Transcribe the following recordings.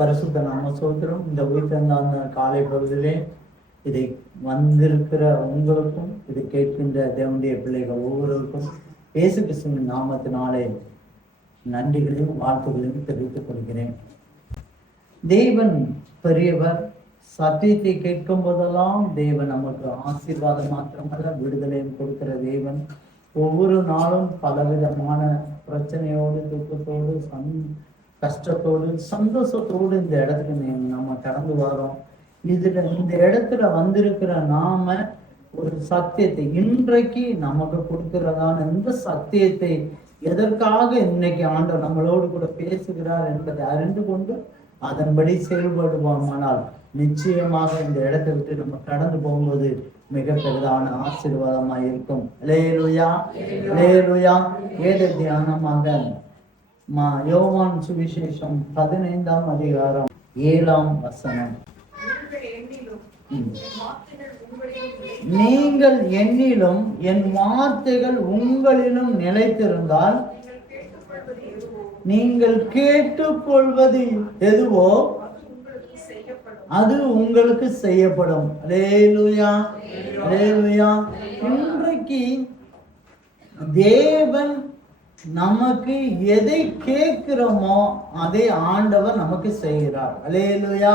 பரிசுத்த நாம சோத்திரம். இந்த உயிர்த்தெழுந்த காலை பொழுதிலே இதை வந்திருக்கிற உங்களுக்கும், இதை கேட்கின்ற தேவனுடைய பிள்ளைகள் ஒவ்வொருவருக்கும் இயேசு கிறிஸ்துவின் நாமத்தினாலே நன்றிகளையும் வாழ்த்துகளையும் தெரிவித்துக் கொள்கிறேன். தேவன் பெரியவர். சத்தியத்தை கேட்கும் போதெல்லாம் தேவன் நமக்கு ஆசீர்வாதம் மாத்திரமல்ல, விடுதலையும் கொடுக்கிற தேவன். ஒவ்வொரு நாளும் பலவிதமான பிரச்சனையோடு, துக்கத்தோடு, கஷ்டத்தோடு, சந்தோஷத்தோடு இந்த இடத்துக்கு நம்ம கடந்து வரோம். இந்த இடத்துல வந்திருக்கிற நாம ஒரு சத்தியத்தை இன்றைக்கு நமக்கு கொடுக்கிறதான இந்த சத்தியத்தை எதற்காக இன்னைக்கு ஆண்டவர் நம்மளோடு கூட பேசுகிறார் என்பதை அறிந்து கொண்டு அதன்படி செயல்படுவோமானால் நிச்சயமாக இந்த இடத்தை விட்டு நம்ம கடந்து போகும்போது மிக பெரிதான ஆசீர்வாதமாக இருக்கும். அல்லேலூயா, அல்லேலூயா. வேத தியானமாக யோவான் சுவிசேஷம் 15ஆம் அதிகாரம் 7ஆம் வசனம். நீங்கள் என்னிலும் என் வார்த்தைகள் உங்களிலும் நிலைத்திருந்தால் நீங்கள் கேட்டுக்கொள்வது எதுவோ அது உங்களுக்கு செய்யப்படும். அல்லேலூயா, அல்லேலூயா. இன்றைக்கு தேவன் நமக்கு எதை கேட்கிறோமோ அதை ஆண்டவர் நமக்கு செய்கிறார். அல்லேலூயா,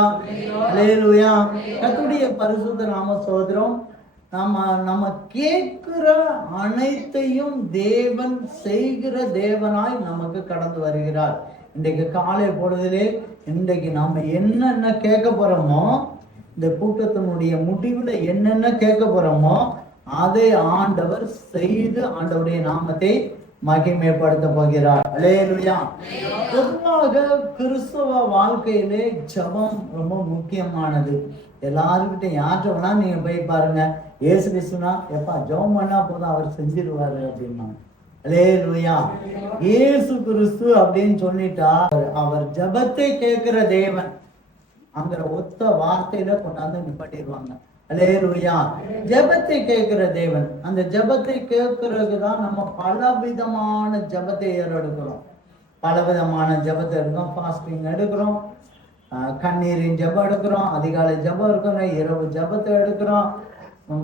அல்லேலூயா. கர்த்தருடைய பரிசுத்த நாம சோதரம். நம்ம கேட்கிற அனைத்தையும் தேவன் செய்கிற தேவனாய் நமக்கு கடந்து வருகிறார். இன்றைக்கு காலை பொழுதிலே இன்றைக்கு நாம என்னென்ன கேட்க போறோமோ, இந்த கூட்டத்தினுடைய முடிவுல என்னென்ன கேட்க போறோமோ அதை ஆண்டவர் செய்து ஆண்டவருடைய நாமத்தை மகிமைப்படுத்த போகிறார். அல்லேலூயா. பொதுவாக கிறிஸ்தவ வாழ்க்கையிலே ஜெபம் ரொம்ப முக்கியமானது. எல்லாருக்கிட்ட யார்கிட்ட வேணா நீங்க போய் பாருங்க, இயேசு கிறிஸ்துனா எப்பா ஜெபம் பண்ணா போதும் அவர் செஞ்சிருவாரு அப்படின்னா. அல்லேலூயா. இயேசு கிறிஸ்து அப்படின்னு சொல்லிட்டா அவர் ஜெபத்தை கேட்கிற தேவன் அங்கிற ஒத்த வார்த்தையில கொண்டாந்து நிப்பாட்டிடுவாங்க. அல்லேலூயா. ஜெபத்தை கேட்கிற தேவன். அந்த ஜெபத்தை கேட்கறதுதான் நம்ம பலவிதமான ஜெபத்தை ஏறெடுக்கிறோம். பலவிதமான ஜெபத்தை எடுக்கிறோம். ஃபாஸ்டிங் எடுக்கிறோம், கண்ணீரின் ஜெபம் எடுக்கிறோம், அதிகாலை ஜெபம் எடுக்கிறோம், இரவு ஜெபத்தை எடுக்கிறோம்,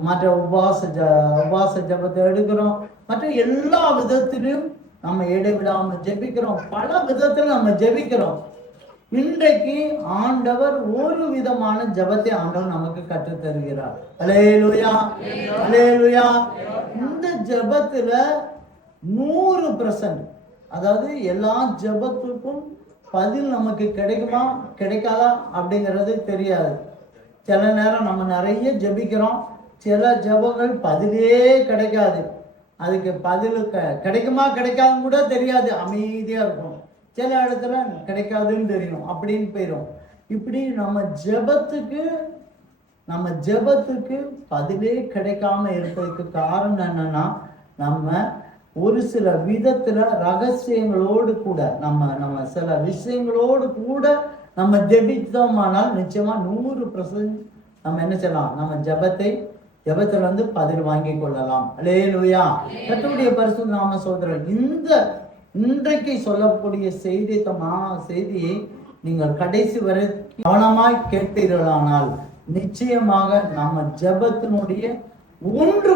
மற்ற உபாச ஜெபத்தை எடுக்கிறோம், மற்ற எல்லா விதத்திலும் நம்ம இடைவிடாம ஜெபிக்கிறோம். பல விதத்துல நம்ம ஜெபிக்கிறோம். இன்றைக்கு ஆண்டவர் ஒரு விதமான ஜெபத்தை ஆண்டவர் நமக்கு கற்றுத் தருகிறார். அல்லேலூயா, அல்லேலூயா. இந்த ஜெபத்துல 100%, அதாவது எல்லா ஜெபத்துக்கும் பதில் நமக்கு கிடைக்குமா கிடைக்காதா அப்படிங்கிறது தெரியாது. சில நேரம் நம்ம நிறைய ஜெபிக்கிறோம், சில ஜெபங்கள் பதிலே கிடைக்காது. அதுக்கு பதில் கிடைக்குமா கிடைக்காதுன்னு கூட தெரியாது, அமைதியா இருக்கும். சில இடத்துல கிடைக்காதுன்னு தெரியும், அப்படின்னு போயிடும். இப்படி நம்ம ஜெபத்துக்கு பதிலே கிடைக்காம இருப்பதற்கு காரணம் என்னன்னா, நம்ம ஒரு சில விதத்துல ரகசியங்களோடு கூட நம்ம சில விஷயங்களோடு கூட நம்ம ஜெபித்தோமானால் நிச்சயமா 100% நம்ம என்ன செய்யலாம், நம்ம ஜெபத்துல வந்து பதில் வாங்கி கொள்ளலாம். அல்லேலூயா. கர்த்தருடைய பரிசுத்த நாம சோதரன். இன்றைக்கு சொல்லக்கூடிய செய்தியை நீங்கள் கடைசி வரை கவனமாய் கேட்பீர்களானால் நிச்சயமாக நம்ம ஜெபத்தினுடைய ஒன்று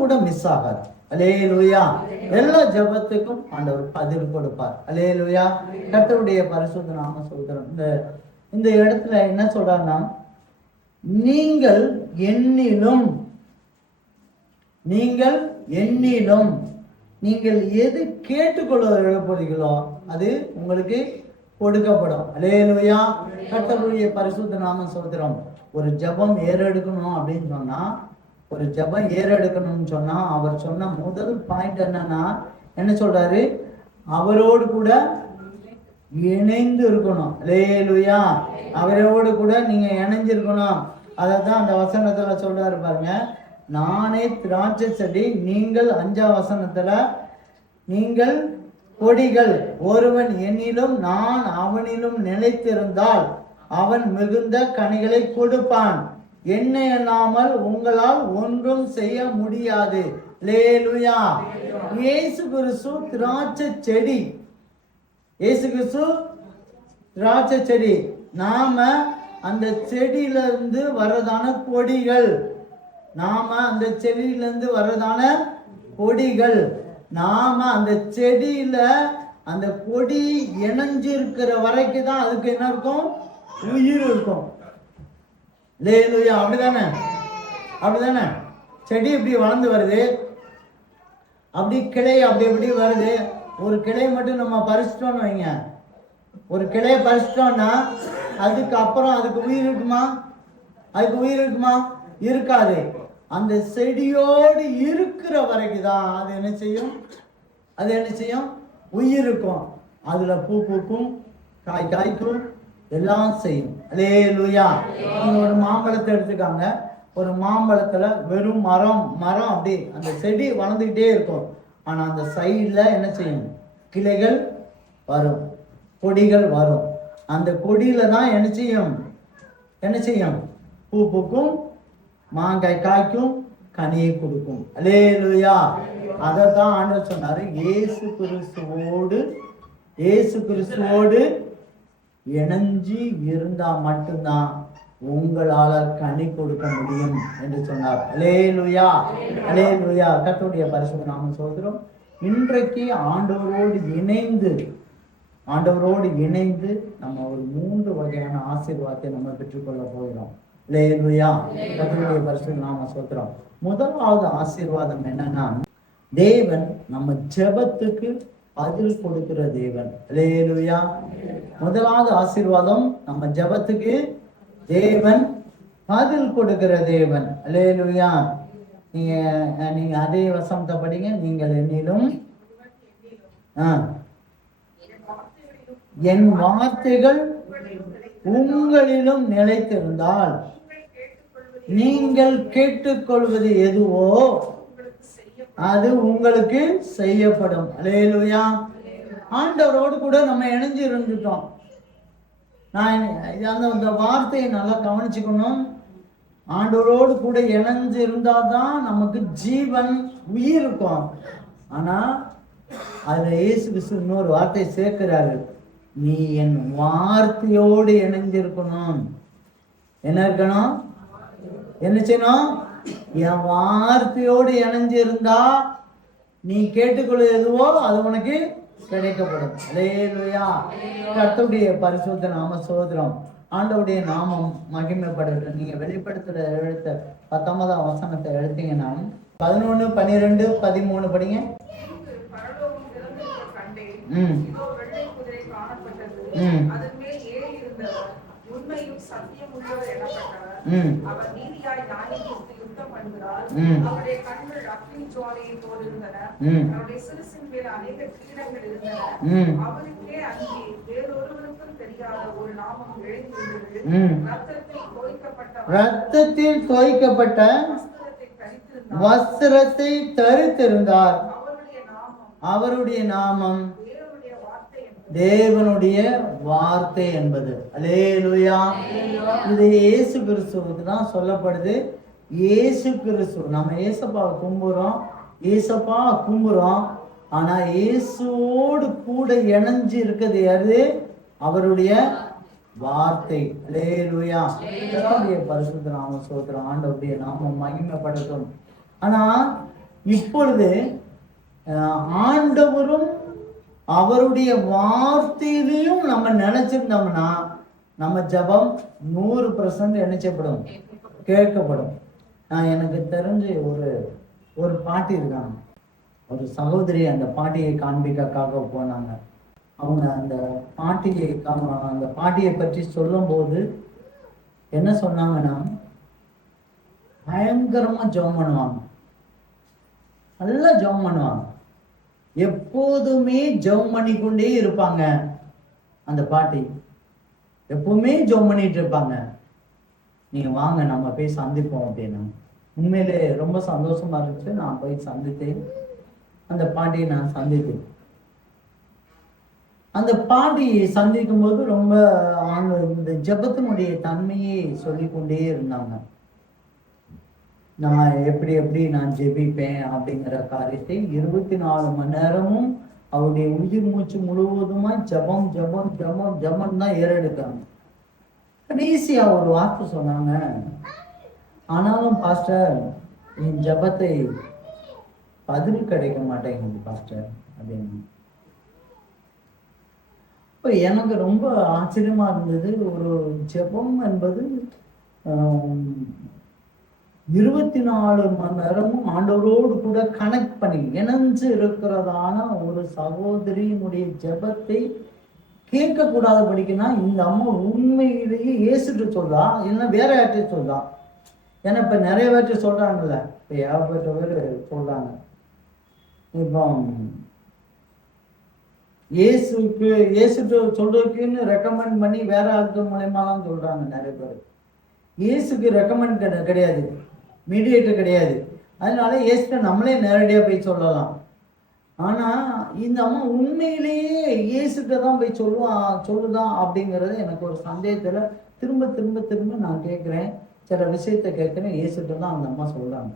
கூட மிஸ் ஆகாது. அல்லேலூயா. எல்லா ஜெபத்துக்கும் ஆண்டவர் பதில் கொடுப்பார். அல்லேலூயா. கர்த்தருடைய பரிசுத்த நாம சோதரன். இந்த இடத்துல என்ன சொல்றாருன்னா, நீங்கள் என்னிலும் நீங்கள் எது கேட்டுக்கொள்ளப்படுகிறீர்களோ அது உங்களுக்கு கொடுக்கப்படும். அல்லேலூயா. கர்த்தருடைய பரிசுத்த நாம சோதரம். ஒரு ஜெபம் ஏறெடுக்கணும் அப்படின்னு சொன்னா, அவர் சொன்ன முதல் பாயிண்ட் என்னன்னா, என்ன சொல்றாரு, அவரோடு கூட இணைந்து இருக்கணும். அல்லேலூயா. அவரோடு கூட நீங்க இணைஞ்சிருக்கணும். அதான் அந்த வசனத்துல சொல்றாரு பாருங்க, நானே திராட்சை செடி, நீங்கள் 5ஆம் வசனத்துல நீங்கள் கொடிகள். ஒருவன் என்னிலும் நான் அவனிலும் நிலைத்திருந்தால் அவன் மிகுந்த கனிகளை கொடுப்பான். என்னை இல்லாமல் உங்களால் ஒன்றும் செய்ய முடியாது. அல்லேலூயா. இயேசு கிறிஸ்து திராட்சை செடி. இயேசு கிறிஸ்து திராட்சை செடி. நாம அந்த செடியிலிருந்து வர்றதான கொடிகள். நாம அந்த செடியிலிருந்து வர்றதான கொடிகள். நாம அந்த செடியில அந்த கொடி இணைஞ்சிருக்கிற வரைக்கும் தான் அதுக்கு என்ன இருக்கும்? உயிர் இருக்கும். லேலுயா, அப்படிதானே? அப்படிதானே? செடி இப்படி வளர்ந்து வருது, அப்படி கிளை அப்படி எப்படி வருது. ஒரு கிளை மட்டும் நம்ம பறிச்சிட்டோம்னு வைங்க, ஒரு கிளையை பறிச்சிட்டோம்னா அதுக்கப்புறம் அதுக்கு உயிர் இருக்குமா? அதுக்கு உயிர் இருக்குமா? இருக்காது. அந்த செடியோடு இருக்கிற வரைக்கும் தான் அது என்ன செய்யும்? அது என்ன செய்யும்? உயிர் இருக்கும். அதுல பூ பூக்கும், காய் காய்க்கும், எல்லாம் செய்யும். அல்லேலூயா. நீங்க ஒரு மாம்பழத்தை எடுத்துக்காங்க. ஒரு மாம்பழத்துல வெறும் மரம் அப்படி அந்த செடி வளர்ந்துக்கிட்டே இருக்கும். ஆனா அந்த சைடுல என்ன செய்யும்? கிளைகள் வரும், கொடிகள் வரும். அந்த கொடியில தான் என்ன செய்யும்? என்ன செய்யும்? பூ பூக்கும், மாங்காய் காய்க்கும், கனியை கொடுக்கும். அல்லேலூயா. அதைத்தான் ஆண்டவர் சொன்னாரு, இயேசு கிறிஸ்துவோடு இணைஞ்சி இருந்தா மட்டும்தான் உங்களால கனி கொடுக்க முடியும் என்று சொன்னார். அல்லேலூயா, அல்லேலூயா. கர்த்தருடைய பரிசுத்த நாமம் சொல்கிறோம். இன்றைக்கு ஆண்டவரோடு இணைந்து நம்ம ஒரு 3 வகையான ஆசீர்வாதத்தை நம்ம பெற்றுக்கொள்ள போகிறோம். அல்லேலூயா. கர்த்தருடைய பரிசுத்த நாமம் சொல்கிறோம். முதலாவது ஆசீர்வாதம் என்னன்னா, தேவன் நம்ம ஜெபத்துக்கு பதில் கொடுக்கிற தேவன். அல்லேலூயா. முதலாவது ஆசீர்வாதம், நம்ம ஜெபத்துக்கு தேவன் பதில் கொடுக்கிற தேவன். அல்லேலூயா. நீங்க அதே வசனத்தை படிங்க. நீங்கள் என்னிலும் என் வார்த்தைகள் உங்களிலும் நிலைத்திருந்தால் நீங்கள் கேட்டுக்கொள்வது எதுவோ அது உங்களுக்கு செய்யப்படும். அல்லேலூயா. ஆண்டவரோடு கூட நம்ம இணைஞ்சு இருந்துட்டோம். நான் அந்த வார்த்தையை நல்லா கவனிச்சுக்கணும். ஆண்டவரோடு கூட இணைஞ்சு இருந்தாதான் நமக்கு ஜீவன், உயிர் இருக்கும். ஆனா அதுல இயேசு கிறிஸ்து இன்னொரு வார்த்தை சேர்க்கிறாரு, நீ என் வார்த்தையோடு இணைஞ்சிருக்கணும். என்ன இருக்கணும்? என்ன செய்யணும்? என் வார்த்தையோடு இணைஞ்சு இருந்தா நீ கேட்டுக்கொள்ள எதுவோ அது உனக்கு கிடைக்கப்படும். அல்லேலூயா. கர்த்தருடைய பரிசுத்த நாம சோதரம். ஆண்டவருடைய நாமம் மகிமைப்படட்டும். நீங்க வெளிப்படுத்துற எழுத்த 19ஆம் வசனத்தை எழுத்தீங்கன்னா 11, 12, 13 படிங்க. ரத்தத்தில் தோய்க்கப்பட்ட வஸ்திரத்தை தரித்திருந்தார். அவருடைய நாமம் தேவனுடைய வார்த்தை என்பது. அல்லேலூயா. இது இயேசு கிறிஸ்துவுக்கு தான் சொல்லப்படுது. இயேசு கிறிஸ்து, நம்ம ஏசப்பாவை கும்புறோம், ஏசப்பா கும்புறோம். ஆனா இயேசுவோடு கூட இணைஞ்சு இருக்கிறது யாரு? அவருடைய வார்த்தை. அல்லேலூயா. கர்த்தருடைய பரிசுத்த நாம ஸ்தோத்திரம். ஆண்டவருடைய நாமம் மகிமைப்படட்டும். ஆனா இப்பொழுது ஆண்டவரும் அவருடைய வார்த்தையிலையும் நம்ம நினைச்சிருந்தோம்னா நம்ம ஜபம் 100% என்ன செய்யப்படும்? கேட்கப்படும். எனக்கு தெரிஞ்சு ஒரு பாட்டி இருக்காங்க, ஒரு சகோதரி அந்த பாட்டியை காண்பிக்காக போனாங்க. அவங்க அந்த பாட்டியை பற்றி சொல்லும் போது என்ன சொன்னாங்கன்னா, பயங்கரமா ஜெபம் பண்ணுவாங்க, நல்லா ஜெபம் பண்ணுவாங்க, எப்போதுமே ஜெபம் பண்ணிக்கொண்டே இருப்பாங்க. அந்த பாட்டி எப்பவுமே ஜெபம் பண்ணிட்டு இருப்பாங்க. நீங்க வாங்க நம்ம போய் சந்திப்போம் அப்படின்னா. உண்மையிலே ரொம்ப சந்தோஷமா இருந்துச்சு. நான் போய் சந்தித்தேன், அந்த பாட்டியை நான் சந்தித்தேன். அந்த பாட்டியை சந்திக்கும் போது ரொம்ப அவங்க இந்த ஜெபத்தினுடைய தன்மையை சொல்லிக்கொண்டே இருந்தாங்க. நான் எப்படி நான் ஜெபிப்பேன் அப்படிங்கிற காரியத்தை 24 மணி நேரமும் அவருடைய உயிர் மூச்சு முழுவதுமா ஜபம் ஜபம் ஜபம் ஜபம் தான் ஏறெடுக்காங்க. கடைசியா ஒரு வார்த்தை சொன்னாங்க, ஆனாலும் பாஸ்டர் என் ஜபத்தை பதில் கிடைக்க மாட்டேங்குது பாஸ்டர் அப்படின்னு. இப்போ எனக்கு ரொம்ப ஆச்சரியமா இருந்தது. ஒரு ஜெபம் என்பது 24 மணி நேரமும் ஆண்டவரோடு கூட கனெக்ட் பண்ணி இணைஞ்சு இருக்கிறதான ஒரு சகோதரியினுடைய ஜெபத்தை கேட்கக்கூடாதபடிக்குன்னா இந்த அம்மா உண்மையிலேயே ஏசுட்டு சொல்றா, இல்லைன்னா வேற யார்ட்டையும் சொல்றா. ஏன்னா இப்போ நிறைய பேர்ட்ட சொல்றாங்கல்ல, இப்போ ஏகப்பட்ட பேர் சொல்றாங்க. இப்போ இயேசுட்டு சொல்றதுக்குன்னு ரெக்கமெண்ட் பண்ணி வேற ஆட்கள் மூலயமா தான் சொல்றாங்க நிறைய பேர். இயேசுக்கு ரெக்கமெண்ட் கிடையாது, மீடியேட்டர் கிடையாது. அதனால இயேசுட்ட நம்மளே நேரடியாக போய் சொல்லலாம். ஆனா இந்த அம்மா உண்மையிலேயே இயேசுட்ட தான் போய் சொல்லுதான் அப்படிங்கிறது எனக்கு ஒரு சந்தேகத்துல திரும்ப திரும்ப திரும்ப நான் கேட்கிறேன். சில விஷயத்த கேட்கிறேன், இயேசுட்ட தான் அந்த அம்மா சொல்றாங்க.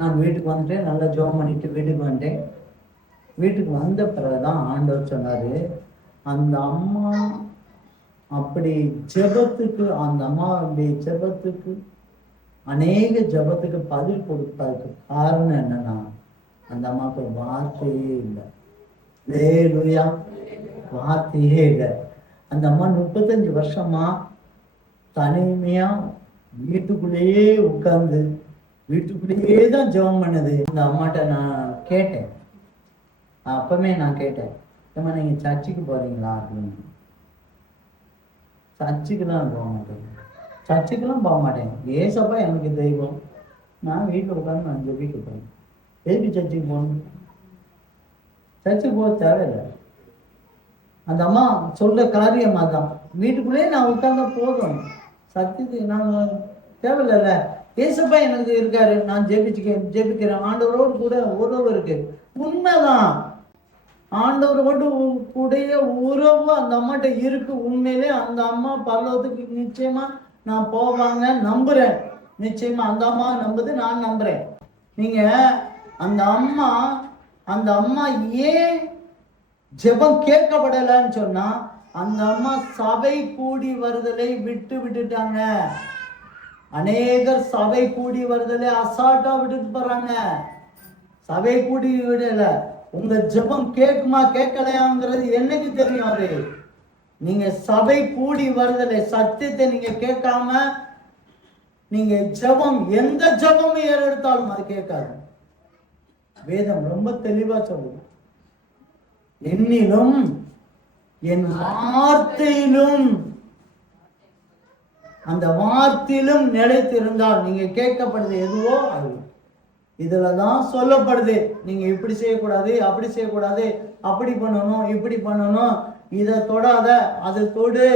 நான் வீட்டுக்கு வந்துட்டேன், நல்லா ஜெபம் பண்ணிட்டு வீட்டுக்கு வந்துட்டேன். வீட்டுக்கு வந்த பிறகுதான் ஆண்டவர் சொன்னாரு, அந்த அம்மா அப்படி ஜெபத்துக்கு, அந்த அம்மாவுடைய ஜெபத்துக்கு, அநேக ஜெபத்துக்கு பதில் கொடுப்பதற்கு காரணம் என்னன்னா, அந்த அம்மாவுக்கு வார்த்தையே இல்லை. அல்லேலூயா, வார்த்தையே இல்லை. அந்த அம்மா 35 வருஷமா தனிமையா வீட்டுக்குள்ளேயே உட்கார்ந்து வீட்டுக்குள்ளேயே தான் ஜெபம் பண்ணுது. அந்த அம்மாட்ட நான் கேட்டேன், அப்பவே நான் கேட்டேன், ஏம்மா நீங்க சர்ச்சுக்கு போறீங்களா அப்படின்னு. சர்ச்சுக்கெல்லாம் போக மாட்டேன், சர்ச்சுக்கெல்லாம் போக மாட்டேன், ஏசப்பா எனக்கு தெய்வம், நான் வீட்டில் உட்காந்து நான் ஜெபிக்க போறேன், எதுக்கு சர்ச்சுக்கு போகணும், சர்ச்சுக்கு போக தேவையில்லை. அந்த அம்மா சொல்ற காரியம் அதான், வீட்டுக்குள்ளேயே நான் உட்கார்ந்தா போதும், சத்தியத்துக்கு நான் தேவையில்லைல்ல, ஏசப்பா எனக்கு இருக்காரு, நான் ஜெபிக்கிறேன், ஆண்டவரோடு கூட உறவு இருக்கு. உண்மைதான், ஆண்டவரோடு கூடைய உறவு அந்த அம்மாட்ட இருக்கு. உண்மையிலே அந்த அம்மா பரலோகத்துக்கு நிச்சயமா நான் போவாங்க நம்புறேன். நிச்சயமா அந்த அம்மா நம்புது, நான் நம்புறேன். நீங்க அந்த அம்மா ஏன் ஜெபம் கேட்கப்படலைன்னு சொன்னா, அந்த அம்மா சபை கூடி வருதலை விட்டுட்டாங்க. அநேகர் சபை கூடி வருதலை அசால்ட்டா விட்டுட்டு போறாங்க. சபை கூடி விடல, உங்க ஜெபம் கேட்குமா கேட்கலையாங்கிறது என்னைக்கு தெரியும்? அது நீங்க சபை கூடி வருதலை, சத்தியத்தை நீங்க கேட்காம நீங்க ஜெபம், எந்த ஜெபமும் ஏறெடுத்தாலும் அது கேட்காது. வேதம் ரொம்ப தெளிவா சொல்லுது, என்னிலும் என் வார்த்தையிலும், அந்த வார்த்தையிலும் நிலைத்திருந்தால் நீங்க கேட்கப்படுது எதுவோ அது. இதுலதான் சொல்லப்படுது, நீங்க இப்படி செய்யக்கூடாது, அப்படி செய்யக்கூடாது, அப்படி பண்ணணும், இப்படி பண்ணணும், இதை தொடாத, அதை தொடு,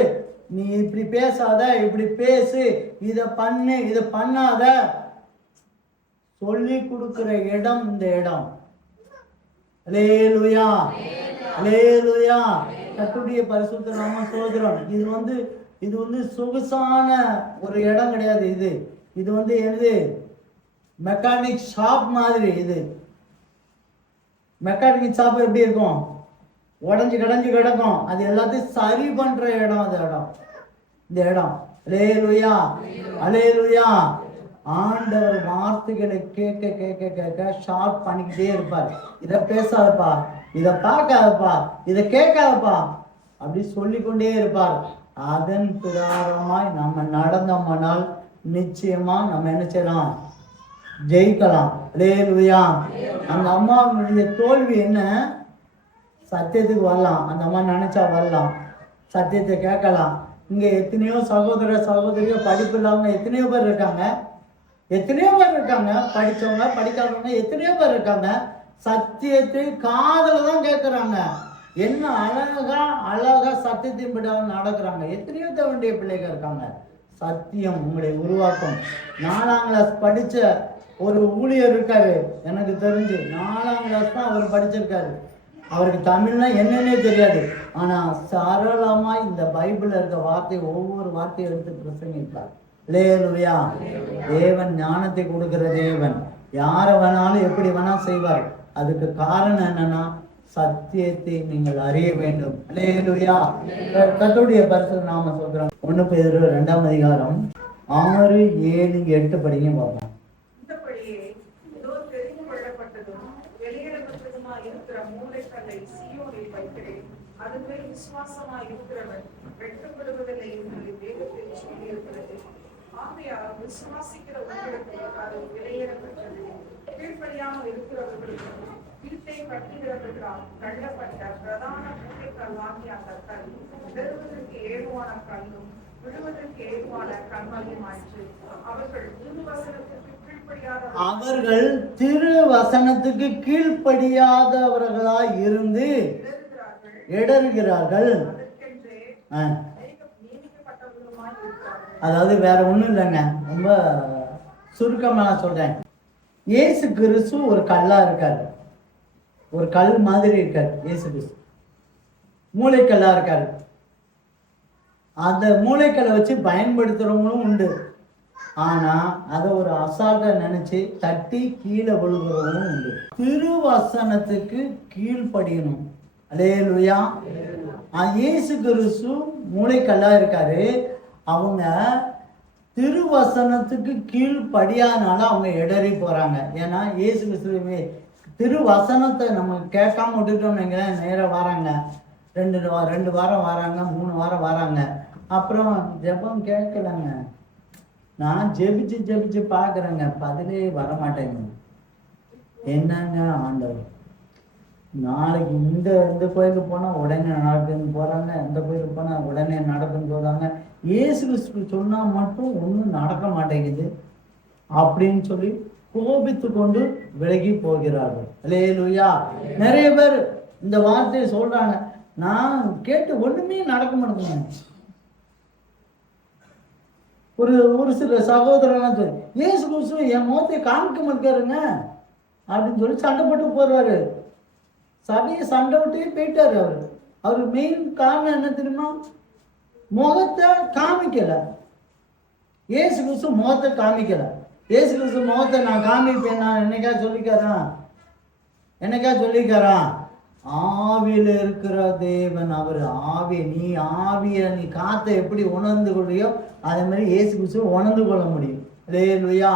நீ இப்படி பேசாத, இப்படி பேசு, இதை பண்ணு, இதை பண்ணாத, சொல்லி கொடுக்கிற இடம் இந்த இடம். அல்லேலூயா, அல்லேலூயா, கர்த்தருடைய பரிசுத்த நாம ஸ்தோத்திரம். இது வந்து சொகுசான ஒரு இடம் கிடையாது. இது வந்து என்னது, மெக்கானிக் ஷாப் மாதிரி. இது மெக்கானிக் ஷாப் எப்படி இருக்கும், உடஞ்சி கடைஞ்சு கிடக்கும், அது எல்லாத்தையும் சரி பண்ற இடம் அந்த இடம், இந்த இடம். அல்லேலூயா, அல்லேலூயா. ஆண்டவர் வார்த்தைகளை கேட்க கேட்க கேட்க ஷார்ப் பண்ணிக்கிட்டே இருப்பார். இதை பேசாதப்பா, இதை பார்க்காதப்பா, இதை கேட்காதப்பா, அப்படி சொல்லிக்கொண்டே இருப்பார். அதன் பிரகாரமாய் நம்ம நடந்தோம்னால் நிச்சயமா நம்ம என்ன செய்யலாம், ஜெயிக்கலாம். அல்லேலூயா. அந்த அம்மாவுடைய தோல்வி என்ன, சத்தியத்துக்கு வரலாம், அந்த அம்மா நினைச்சா வரலாம், சத்தியத்தை கேட்கலாம். இங்க எத்தனையோ சகோதரியோ படிப்பு இல்லாம எத்தனையோ பேர் இருக்காங்க, படிச்சவங்க படிக்காதவங்க எத்தனையோ பேர் இருக்காங்க. சத்தியத்தை காதல தான் கேட்கறாங்க, என்ன அழகா சத்தியத்தின்படி நடக்கிறாங்க. எத்தனையோ தேவனுடைய பிள்ளைகள் இருக்காங்க. சத்தியம் உங்களை உருவாக்கும். 4ஆம் கிளாஸ் படிச்ச ஒரு ஊழியர் இருக்காரு, எனக்கு தெரிஞ்சு 4ஆம் கிளாஸ் தான் அவர் படிச்சிருக்காரு. அவருக்கு தமிழ்னா என்னன்னே தெரியாது, ஆனா சரளமா இந்த பைபிள்ல இருக்க வார்த்தை ஒவ்வொரு வார்த்தையை எடுத்து பிரசங்கிப்பார். தேவன் ஞானத்தை கொடுக்கிற தேவன், யாரை வேணாலும் எப்படி வேணா செய்வார். அதுக்கு காரணம் என்னன்னா, சத்தியத்தை நீங்கள் அறிய வேண்டும். அல்லேலூயா. கர்த்தருடைய பரிசுத்த நாமம் சொல்றோம். 1 பேதுரு 2ஆம் அதிகாரம் 6, 7, 8 படிங்க பார்ப்போம். விசுவாசிக்கிற உங்களுக்கு அது விலையிடப்பட்டது. கீழ்ப்படியாமல் இருக்கிறவர்களுக்கு வீட்டை கட்டுகிறவர்களால் தள்ளப்பட்ட பிரதான மூளைக்கல்லாகிய அந்த கல் விடுவதற்கு ஏதுவான கல்லும் விடுவதற்கு ஏதுவான கண்மலையுமாயிற்று. அவர்கள் திருவசனத்துக்கு கீழ்ப்படியாதவர்களாய் இருந்து இடறுகிறார்கள். அதாவது வேற ஒண்ணும் இல்லைங்க, ரொம்ப சுருக்கமா நான் சொல்றேன். இயேசு கிறிஸ்து ஒரு கல்லா இருக்காரு, ஒரு கல் மாதிரி இருக்காரு. இயேசு கிறிஸ்து மூளைக்கல்லா இருக்காரு. அந்த மூளைக்கல்லை வச்சு பயன்படுத்துறவங்களும் உண்டு. ஆனா அதை ஒரு அசால்ட்டா நினைச்சு தட்டி கீழே விழுகிறவங்களும் உண்டு. திருவசனத்துக்கு கீழ்ப்படியணும். அல்லேலூயா. இயேசு கிறிஸ்து மூளைக்கல்லா இருக்காரு. அவங்க திருவசனத்துக்கு கீழ்ப்படியாதனால அவங்க இடறி போறாங்க. ஏன்னா இயேசு கிறிஸ்துவே திருவசனத்தை நம்ம கேட்காம விட்டுட்டோம்னுங்க, நேராக வராங்க. 2 வாரம் வராங்க, 3 வாரம் வராங்க. அப்புறம் ஜெபம் கேட்கலங்க. நான் ஜெபிச்சு பார்க்குறேங்க, பதிலே வரமாட்டேங்க. என்னங்க ஆண்டவர், நாளைக்கு இந்த கோயிலுக்கு போனால் உடனே நடக்குன்னு போகிறாங்க, இந்த கோயிலுக்கு போனால் உடனே நடக்குன்னு போகிறாங்க. இயேசு கிறிஸ்து சொன்னால் மட்டும் ஒன்றும் நடக்க மாட்டேங்குது அப்படின்னு சொல்லி கோபித்து கொண்டு விலகி போகிறார்கள். அல்லேலூயா. நிறைய பேர் இந்த வார்த்தையை சொல்றாங்க, நான் கேட்டு ஒண்ணுமே நடக்க மாட்டேங்குங்க. ஒரு சில சகோதரர்லாம் சொல்லி, இயேசு கிறிஸ்து என் முகத்தை காமிக்க மாட்டாருங்க அப்படின்னு சொல்லி சண்டை போட்டு போறாரு. சபையை சண்டை விட்டே போயிட்டாரு. அவரு மெயின் காரணம் என்ன தெரியுமா? முகத்தை காமிக்கல. இயேசு கிறிஸ்து முகத்தை காமிக்கல. இயேசு கிறிஸ்து முகத்தை நான் காமிப்பேன், நான் என்னைக்கா சொல்லிக்காரான்? ஆவியில் இருக்கிற தேவன் அவர் ஆவி. நீ ஆவியை நீ காத்தை எப்படி உணர்ந்து கொள்ளையோ அதே மாதிரி இயேசு கிறிஸ்து உணர்ந்து கொள்ள முடியும். அல்லேலூயா.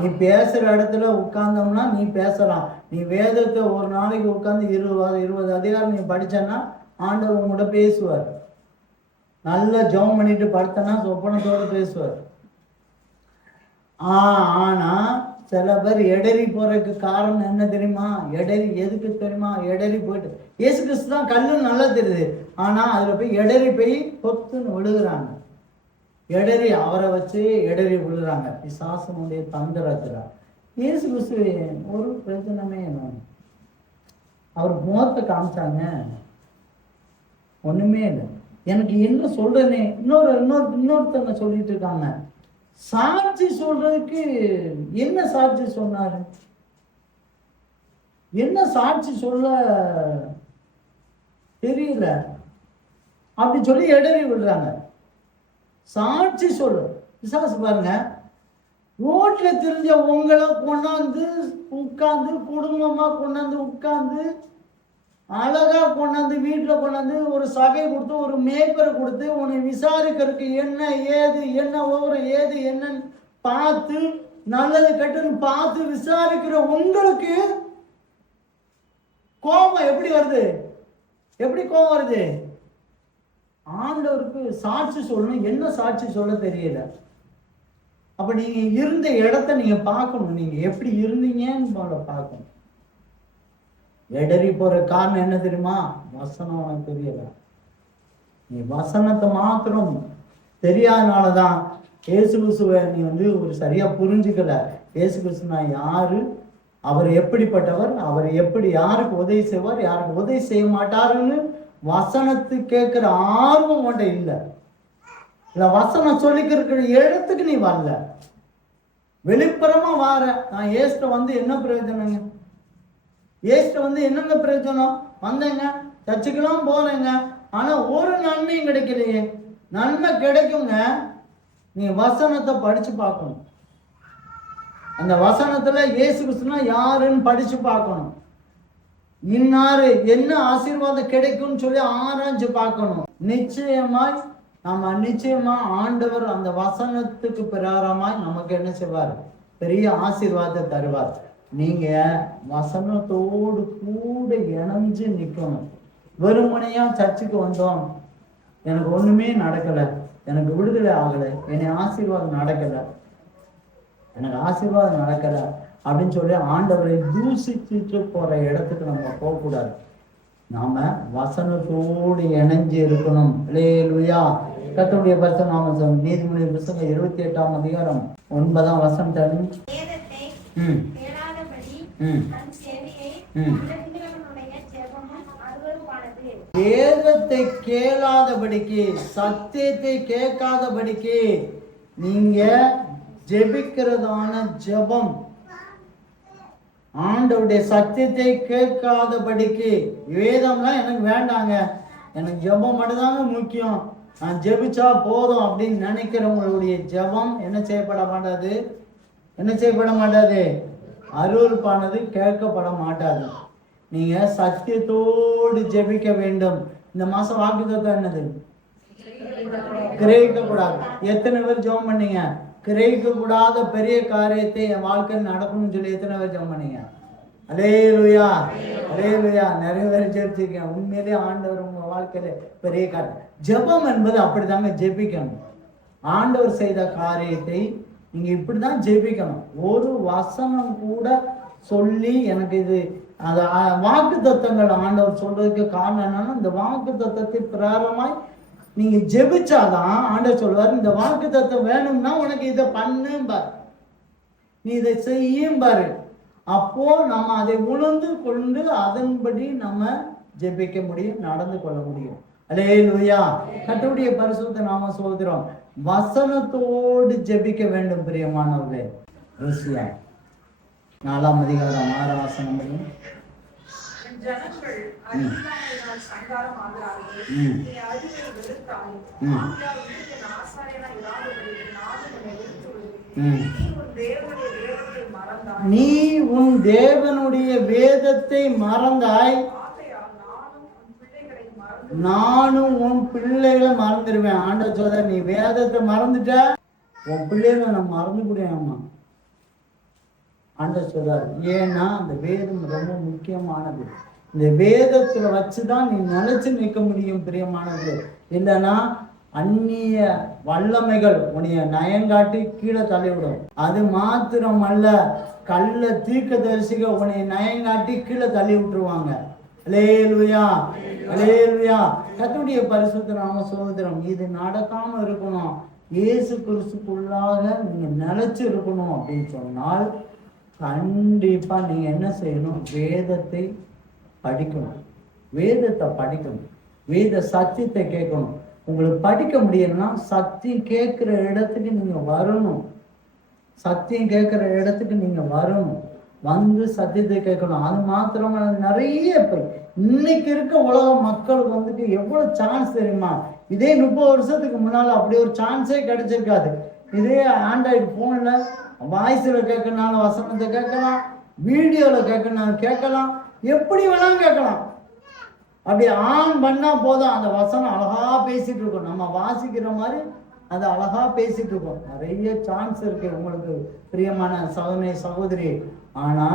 நீ பேசுற இடத்துல உட்கார்ந்தோம்னா நீ பேசலாம். நீ வேதத்தை ஒரு நாளைக்கு உட்கார்ந்து 20 அதிகாரம் நீ படிச்சன்னா ஆண்டவர் உங்கள்கிட்ட பேசுவார். நல்லா ஜெபம் பண்ணிட்டு படுத்தனா சொப்பனத்தோடு பேசுவார். ஆனா சில பேர் எடறி போறதுக்கு காரணம் என்ன தெரியுமா? எதுக்கு தெரியுமா? எடறி போயிட்டு இயேசு கிறிஸ்து தான் கல்லுன்னு நல்லா தெரியுது, ஆனா அதுல போய் எடறி போய் கொத்துன்னு விழுகிறாங்க. அவரை வச்சு எடறி விழுகிறாங்க. பிசாசனுடைய தந்திரத்துல இயேசு கிறிஸ்து ஒரு பிரச்சனைமே அவர் முகத்தை காமிச்சாங்க, ஒண்ணுமே இல்லை. எனக்கு என்ன சொல்றேனே இன்னொருத்தங்க சொல்லிட்டு இருக்காங்க. சாட்சி சொல்றதுக்கு என்ன சாட்சி சொன்னாரு? என்ன சாட்சி சொல்ல தெரியல அப்படி சொல்லி எடறி விடுறாங்க. சாட்சி சொல்லு விசாரிச்சு பாருங்க. ரோட்ல தெரிஞ்ச உங்களை கொண்டாந்து உட்கார்ந்து குடும்பமா கொண்டாந்து உட்கார்ந்து அழகா கொண்டாந்து வீட்டில் கொண்டாந்து ஒரு சபை கொடுத்து ஒரு மேய்ப்பரை கொடுத்து உன்னை விசாரிக்கிறதுக்கு என்ன ஏது என்ன விவரம் ஏது என்னன்னு பார்த்து நல்லது கெட்டன்னு பார்த்து விசாரிக்கிற உங்களுக்கு கோபம் எப்படி வருது? எப்படி கோபம் வருது? ஆண்டவருக்கு சாட்சி சொல்லணும், என்ன சாட்சி சொல்ல தெரியல. அப்ப நீங்க இருந்த இடத்த நீங்க பார்க்கணும். நீங்க எப்படி இருந்தீங்கன்னு பார்க்கணும். எடறி போற காரணம் என்ன தெரியுமா? வசனம் உனக்கு தெரியல. நீ வசனத்தை மாத்திரம் தெரியாதனாலதான் இயேசு கிறிஸ்துவை நீ ஒரு சரியா புரிஞ்சுக்கல. இயேசு கிறிஸ்து நான் யாரு, அவர் எப்படிப்பட்டவர், அவர் எப்படி யாருக்கு உதவி செய்வார், யாருக்கு உதவி செய்ய மாட்டாருன்னு வசனத்து கேட்கிற ஆர்வம் உன்ட்ட இல்லை. வசனம் சொல்லிக்கிற இடத்துக்கு நீ வரல. வெளிப்புறமா வார நான் ஏசுட்ட என்ன பிரயோஜனங்க? ஏசுட்ட என்னங்க பிரயோஜனம்? வந்தேங்க, சர்ச்சுக்கெல்லாம் போறேங்க, ஆனா ஒரு நன்மையும் கிடைக்கலையே. நன்மை கிடைக்குங்க, நீ வசனத்தை படிச்சு பார்க்கணும். அந்த வசனத்துல இயேசு கிறிஸ்துனா யாருன்னு படிச்சு பார்க்கணும். இன்னாரு என்ன ஆசீர்வாதம் கிடைக்கும்னு சொல்லி ஆராய்ஞ்சு பார்க்கணும். நிச்சயமா ஆண்டவர் அந்த வசனத்துக்கு பிரகாரமாய் நமக்கு என்ன செய்வார்? பெரிய ஆசீர்வாதத்தை தருவார். நீங்க வசனத்தோடு கூட இணைஞ்சு நிக்கணும். வெறுமனையா சர்ச்சுக்கு வந்தோம், எனக்கு ஒண்ணுமே நடக்கல, எனக்கு விடுதலை ஆகல, எனக்கு ஆசீர்வாதம் நடக்கல அப்படின்னு சொல்லி ஆண்டவரை தூசிச்சுட்டு போற இடத்துக்கு நம்ம போகக்கூடாது. நாம வசனத்தோடு இணைஞ்சு இருக்கணும். அல்லேலூயா. கர்த்தருடைய பரிசுத்த நாமம். நீதிமொழிகள் புத்தகம் 28ஆம் அதிகாரம் 9ஆம் வசனம். வேதத்தை கேளாதபடிக்கு, சத்தியத்தை கேட்காதபடிக்கு நீங்க ஜெபிக்கிறதான ஜெபம், ஆண்டவருடைய சத்தியத்தை கேட்காதபடிக்கு, வேதம்லாம் எனக்கு வேண்டாங்க, எனக்கு ஜெபம் மட்டும்தாங்க முக்கியம், நான் ஜெபிச்சா போதும் அப்படின்னு நினைக்கிறவங்களுடைய ஜெபம் என்ன செய்யப்பட மாட்டாது? அருள்பானது கேட்கப்பட மாட்டாது. நீங்க சத்தியத்தோடு ஜெபிக்க வேண்டும். இந்த மாசம் வாக்குத்தத்தம் என்னது? கிரகிக்க கூடாது. எத்தனை பேர் ஜெபம் பண்ணீங்க? கிரகிக்க கூடாத பெரிய காரியத்தை என் வாழ்க்கையில் நடக்கணும்னு சொல்லி எத்தனை பேர் ஜெபம் பண்ணீங்க? அல்லேலூயா, அல்லேலூயா. நிறைய பேர் ஜெபிச்சிருக்கேன். உண்மையிலே ஆண்டவர் உங்க வாழ்க்கையில பெரிய காரியம். ஜெபம் என்பது அப்படிதாங்க ஜெபிக்கணும். ஆண்டவர் செய்த காரியத்தை நீங்க இப்படிதான் ஜெபிக்கணும். ஒரு வசனம் கூட சொல்லி எனக்கு இது அந்த வாக்கு தத்தங்கள் ஆண்டவர் சொல்றதுக்கு காரணம் என்னன்னா, இந்த வாக்கு தத்தத்தை பிரகாரமாய் நீங்க ஜெபிச்சாதான் ஆண்டவர் சொல்வார், இந்த வாக்கு தத்தம் வேணும்னா உனக்கு இதை பண்ணும்பார், நீ இதை செய்யும் பாரு. அப்போ நம்ம அதை உணர்ந்து கொண்டு அதன்படி நம்ம ஜெபிக்க முடியும், நடந்து கொள்ள முடியும். அல்லேலூயா. கர்த்தருடைய பரிசுத்த நாம சொல்கிறோம். வசனத்தோடு ஜெபிக்க வேண்டும் பிரியமானவர்களே. ருசியா 4ஆம் அதிகாரம் 6ஆம் வசனம். ஜனங்கள் அதிகாரியினால் சங்காரம் ஆகிறார்கள். நீ அறிவை வெறுத்தாய். ஆசாரியனாய் இராதபடி நானும் உன்னை வெறுத்து விடுவேன். நீ உன் தேவனுடைய வேதத்தை மறந்தாய், நானும் உன் பிள்ளைகளை மறந்துடுவேன். ஆண்டவர் சொல்ற, நீ வேதத்தை மறந்துட்ட, உன் பிள்ளைகளை நான் மறந்து முடியாமா? ஆண்டவர் சொல்றாரு. ஏன்னா அந்த வேதம் ரொம்ப முக்கியமானது. இந்த வேதத்துல வச்சுதான் நீ நினைச்சு நிற்க முடியும் பிரியமானது. இல்லைன்னா அந்நிய வல்லமைகள் உன்னைய நயங்காட்டி கீழே தள்ளிவிடும். அது மாத்திரம் அல்ல, கள்ள தீர்க்கதரிசிகள் உன்னைய நயங்காட்டி கீழே தள்ளி விட்டுருவாங்க. அல்லேலூயா, அல்லேலூயா. கர்த்தருடைய பரிசுத்த நாம சகோதரம். இது நடக்காம இருக்கணும், இயேசு கிறிஸ்துக்குள்ளாக நீங்க நிலைச்சு இருக்கணும் அப்படின்னு சொன்னால் கண்டிப்பா நீங்க என்ன செய்யணும்? வேதத்தை படிக்கணும், வேதத்தை படிக்கணும், வேத சத்தியத்தை கேட்கணும். உங்களுக்கு படிக்க முடியலன்னா சத்தியம் கேட்கிற இடத்துக்கு நீங்க வரணும், சத்தியம் கேட்கிற இடத்துக்கு நீங்க வரணும், வந்து சத்தியத்தை கேட்கணும். அது மாத்திரமா நிறைய பேர் இன்னைக்கு இருக்க உலக மக்களுக்கு வந்துட்டு எவ்வளவு சான்ஸ் தெரியுமா? இதே 30 வருஷத்துக்கு முன்னால அப்படி ஒரு சான்ஸே கிடைச்சிருக்காது. இதே ஆண்ட்ராய்டு போன்ல வாய்ஸ்ல கேட்கனாலும் வசனத்தை கேட்கலாம், வீடியோல கேட்கனாலும் கேட்கலாம், எப்படி வேணாலும் கேட்கலாம். அப்படி ஆன் பண்ணா போதும், அந்த வசனம் அழகா பேசிட்டு இருக்கும், நம்ம வாசிக்கிற மாதிரி அது அழகா பேசிட்டு இருக்கோம். நிறைய சான்ஸ் இருக்கு உங்களுக்கு பிரியமான சகோதரி சகோதரி. ஆனா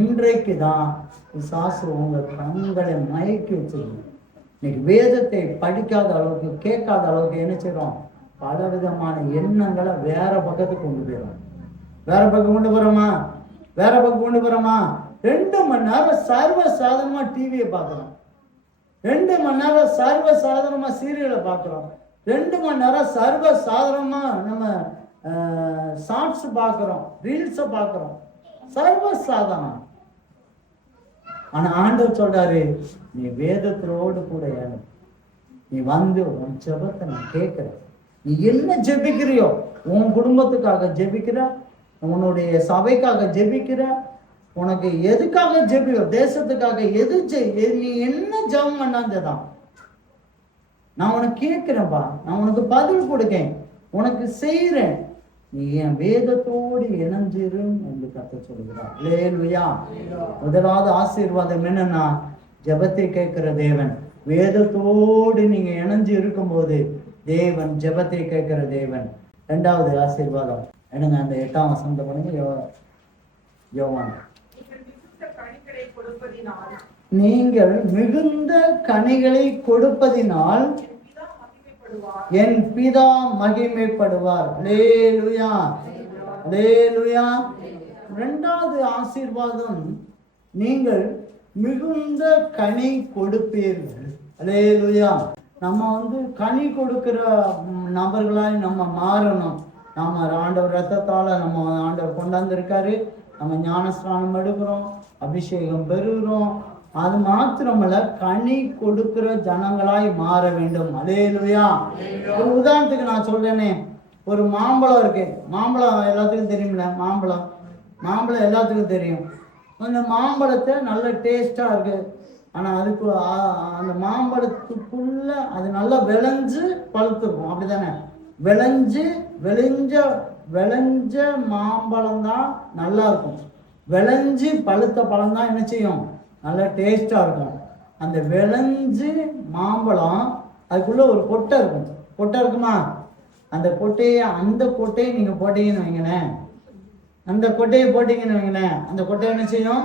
இன்றைக்கு தான் பிசாசு உங்க கண்களை மயக்கி வச்சிருக்கோம். இன்னைக்கு வேதத்தை படிக்காத அளவுக்கு, கேட்காத அளவுக்கு என்ன செய்யறோம்? பல விதமான எண்ணங்களை வேற பக்கத்துக்கு கொண்டு போயிடும். வேற பக்கம் கொண்டு போறோமா? 2 மணி நேரம் சர்வ சாதாரணமா டிவியை பார்க்கிறோம், 2 மணி நேரம் சர்வ சாதாரணமா சீரியலை பார்க்கிறோம், 2 மணி நேரம் சர்வ சாதாரணமா நம்ம ஷார்ட்ஸ் பார்க்கிறோம், ரீல்ஸை பார்க்கிறோம், சர்வ சாதாரணம். ஆனா ஆண்டவர் சொல்றாரு, நீ வேதத்தோடு கூட ஏறும், நீ வந்து உன் ஜெபத்தை நான் கேட்கிறேன். நீ என்ன ஜெபிக்கிறியோ, உன் குடும்பத்துக்காக ஜெபிக்கிற, உன்னுடைய சபைக்காக ஜெபிக்கிற, உனக்கு எதுக்காக ஜெபியோ, தேசத்துக்காக எது நீ என்ன ஜெபம் பண்ணாதான் நான் உனக்கு கேட்கிறேன்ப்பா, நான் உனக்கு பதில் கொடுக்கேன், உனக்கு செய்யறேன். நீ என் வேதத்தோடு இணைஞ்சிரு என்று கர்த்தர் சொல்கிறார். அல்லேலூயா. முதலாவது ஆசீர்வாதம் என்னன்னா, ஜெபத்தை கேட்கிற தேவன். வேதத்தோடு நீங்க இணைஞ்சு இருக்கும்போது தேவன் ஜெபத்தை கேட்கிற தேவன். இரண்டாவது ஆசீர்வாதம் என்னங்க, அந்த 8ஆம் வசனத்தை பண்ணுங்க. யோவான், நீங்கள் மிகுந்த கனிகளை கொடுப்பதினால் என் பிதா மகிமைப்படுவார். அல்லேலூயா, அல்லேலூயா. இரண்டாவது ஆசீர்வாதம், நீங்கள் மிகுந்த கனி கொடுப்பீர்கள். அல்லேலூயா. நம்ம கனி கொடுக்கிற நபர்களாய் நம்ம மாறணும். நம்ம ஆண்டவர் ரத்தத்தால நம்ம ஆண்டவர் கொண்டாந்துருக்காரு. நம்ம ஞானஸ்நானம் எடுக்கிறோம், அபிஷேகம் பெறுகிறோம். அது மாத்திரமல்ல, கனி கொடுக்கிற ஜனங்களாய் மாற வேண்டும். அல்லேலூயா. ஒரு உதாரணத்துக்கு நான் சொல்றேனே, ஒரு மாம்பழம் இருக்கு. மாம்பழம் எல்லாத்துக்கும் தெரியுமில்ல? மாம்பழம் எல்லாத்துக்கும் தெரியும். அந்த மாம்பழத்தை நல்ல டேஸ்டா இருக்கு. ஆனா அதுக்கு அந்த மாம்பழத்துக்குள்ள அது நல்லா விளைஞ்சு பழுத்துருக்கும். அப்படித்தானே? விளைஞ்ச மாம்பழம் தான் நல்லா இருக்கும். விளைஞ்சு பழுத்த பழம் தான் என்ன செய்யும்? நல்லா டேஸ்டா இருக்கும். அந்த விளைஞ்சு மாம்பழம் அதுக்குள்ள ஒரு கொட்டை இருக்கும். கொட்டை இருக்குமா? அந்த கொட்டையை நீங்க போட்டீங்கன்னு வைங்களேன், அந்த கொட்டை என்ன செய்யும்?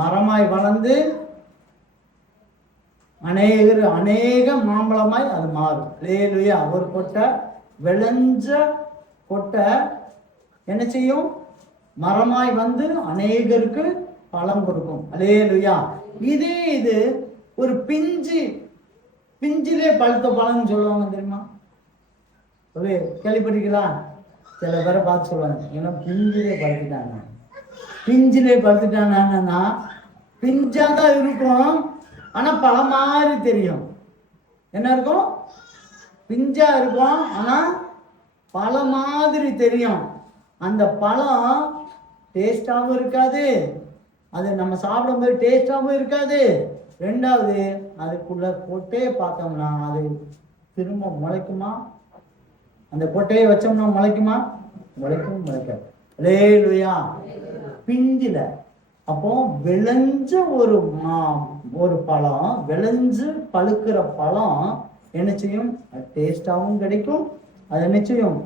மரமாய் வளர்ந்து அநேக மாம்பழமாய் அது மாறும். அல்லேலூயா. ஒரு கொட்டை, விளைஞ்ச கொட்டை என்ன செய்யும்? மரமாய் வந்து அநேகருக்கு பழம் கொடுக்கும். அல்லேலூயா. இது ஒரு பிஞ்சிலே பழுத்த பழம்னு சொல்லுவாங்க, தெரியுமா? கேள்விப்பட்டிருக்கீங்களா? சில பேரை பார்த்து சொல்லுவாங்க, ஏன்னா பிஞ்சிலே பழுத்துட்டானா பிஞ்சாதான் இருக்கும், ஆனா பழம் மாதிரி தெரியும். என்ன இருக்கும்? பிஞ்சா இருக்கும், ஆனா பழம் மாதிரி தெரியும். அந்த பழம் டேஸ்டாகவும் இருக்காது, அது நம்ம சாப்பிடும்போது டேஸ்டாகவும் இருக்காது. ரெண்டாவது, அதுக்குள்ள கொட்டையை பார்த்தோம்னா அது திரும்ப முளைக்குமா? அந்த கொட்டையை வச்சோம்னா முளைக்குமா? முளைக்காது. அல்லேலூயா. பிஞ்சில அப்போ விளைஞ்ச ஒரு பழம், விளைஞ்சு பழுக்கிற பழம் என்ன செய்யும்? டேஸ்டாகவும் கிடைக்கும், அது என்ன செய்யும்?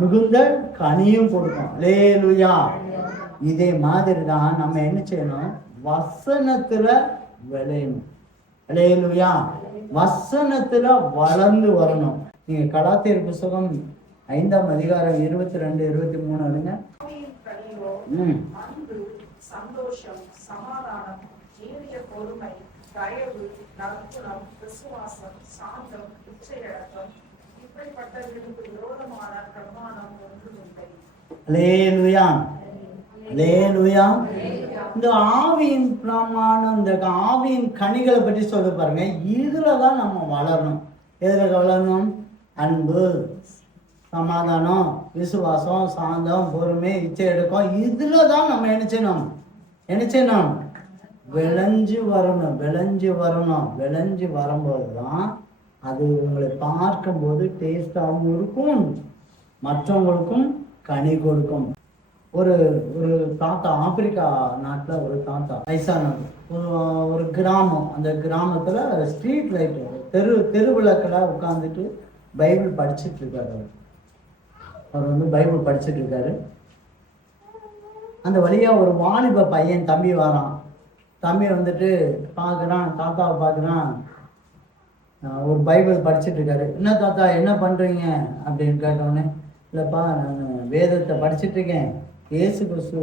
மிகுந்த கனியும் கொடுக்கும். அல்லேலூயா. இதே மாதிரி தான் நம்ம என்ன செய்யணும்? வசனத்துல விளையணும். அல்லேலூயா. வசனத்துல வளர்ந்து வரணும். நீங்க கலாத்தியர் புத்தகம் 5ஆம் அதிகாரம் 22, 23 எடுங்க. அன்பு, சந்தோஷம், சமாதானம், நீடிய பொறுமை, தயவு, நற்குணம், விசுவாசம், சாந்தம், இச்சையடக்கம், இப்படிப்பட்டவர்களுக்கு விரோதமான பிரமாணம் ஒன்றுமில்லை. அல்லேலூயா, அல்லேலூயா. இந்த ஆவியின் பிரமாணம், இந்த ஆவியின் கனிகளை பற்றி சொல்ல பாருங்க. இதுலதான் நம்ம வளரணும். எதுல வளரணும்? அன்பு, சமாதானம், விசுவாசம், சாந்தம், பொறுமை, இச்சை எடுக்கும். இதுல தான் நம்ம என்ன செய்யணும்? விளைஞ்சு வரணும். விளைஞ்சு வரும்போது தான் அது உங்களை பார்க்கும்போது டேஸ்டாகவும் இருக்கும், மற்றவங்களுக்கும் கனி கொடுக்கும். ஒரு தாத்தா, ஆப்பிரிக்கா நாட்டில் ஒரு தாத்தா, வயசானவர், ஒரு கிராமம். அந்த கிராமத்தில் ஸ்ட்ரீட் லைட், தெருவிளக்கில் உட்காந்துட்டு பைபிள் படிச்சுட்டு இருக்காரு. அவர் பைபிள் படிச்சுட்டு இருக்காரு. அந்த வழியா ஒரு வாலிப பையன் தம்பி வரான். தம்பி வந்துட்டு பார்க்குறான், தாத்தாவை பார்க்குறான், ஒரு பைபிள் படிச்சுட்டு இருக்காரு. என்ன தாத்தா என்ன பண்றீங்க அப்படின்னு கேட்டோடனே, இல்லைப்பா நான் வேதத்தை படிச்சுட்டு இருக்கேன், இயேசு கிறிஸ்து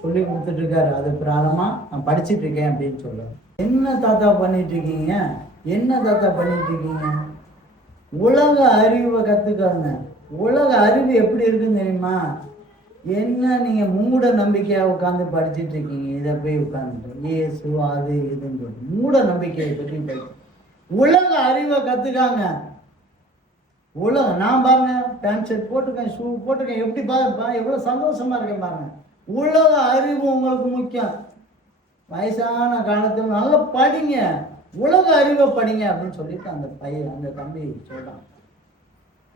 சொல்லி கொடுத்துட்டு இருக்காரு, அது பிராரமா நான் படிச்சுட்டு இருக்கேன் அப்படின்னு சொல்லுவேன். என்ன தாத்தா பண்ணிட்டு இருக்கீங்க? உலக அறிவை கத்துக்காங்க. உலக அறிவு எப்படி இருக்குன்னு தெரியுமா? என்ன நீங்க மூட நம்பிக்கையா உட்காந்து படிச்சுட்டு இருக்கீங்க. இதை போய் உட்காந்துட்டு இயேசு அது இதுன்னு சொல்லி மூட நம்பிக்கையை பற்றி படிச்சு உலக அறிவை கத்துக்காங்க. நான் பாருங்க, பேண்ட் ஷர்ட் போட்டிருக்கேன், ஷூ போட்டிருக்கேன், எப்படி பாருப்பா எவ்வளவு சந்தோஷமா இருக்கேன் பாருங்க. உலக அறிவு உங்களுக்கு முக்கியம். வயசான காலத்துல நல்லா படிங்க, உலக அறிவை படிங்க அப்படின்னு சொல்லிட்டு அந்த தம்பி சொல்றான்.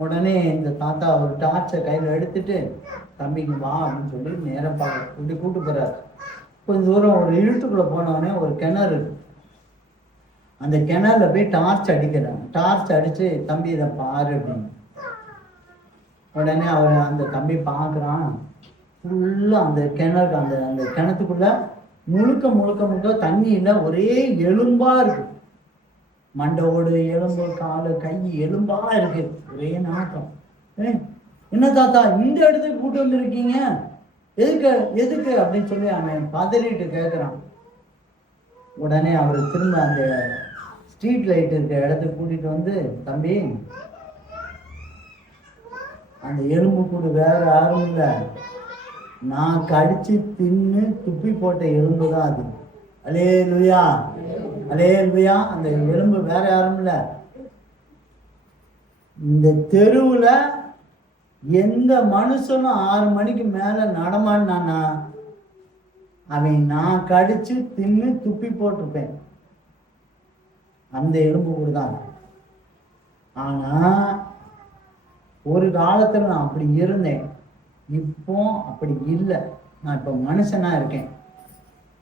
உடனே இந்த தாத்தா ஒரு டார்ச்சை கையில் எடுத்துட்டு தம்பிக்கு வா அப்படின்னு சொல்லி நேரம் பார்க்க இப்படி கூட்டு போறாரு. கொஞ்சம் தூரம் ஒரு இருட்டுக்குள்ள போனவொடனே ஒரு கிணறு இருக்கு. அந்த கிணறுல போய் டார்ச் அடிக்கிறாங்க. டார்ச் அடிச்சு தம்பி இதை பாரு அப்படின்னு. உடனே அவர் அந்த தம்பி பார்க்குறான். ஃபுல்லாக அந்த கிணறு அந்த அந்த கிணத்துக்குள்ள முழுக்க முழுக்க முழுக்க தண்ணி இல்லை, ஒரே எலும்பா இருக்கு. மண்டோடு எலும்பு, காலு, கை எலும்பா இருக்கு, ஒரே நாட்டம். என்ன தாத்தா இந்த இடத்துக்கு கூட்டு வந்துருக்கீங்க, எதுக்கு எதுக்கு அப்படின்னு சொல்லி அவன் பதறிட்டு கேட்குறான். உடனே அவர் திரும்ப அந்த ஸ்ட்ரீட் லைட் இருக்க இடத்துக்கு கூட்டிட்டு வந்து, தம்பி அந்த எலும்பு கூடு வேற யாரும் இல்லை, நான் கடிச்சு தின்னு துப்பி போட்ட எலும்பு தான் அது. அல்லேலூயா, அல்லேலூயா. அந்த எலும்பு வேற யாரும் இல்லை. இந்த தெருவுல எந்த மனுஷனும் 6 மணிக்கு மேல நடமாடினானா அவன் நான் கடிச்சு தின்னு துப்பி போட்டிருப்பேன். அந்த எலும்பு கூட தான். ஆனா ஒரு காலத்துல நான் அப்படி இருந்தேன், இப்போ அப்படி இல்லை. நான் இப்போ மனுஷனா இருக்கேன்.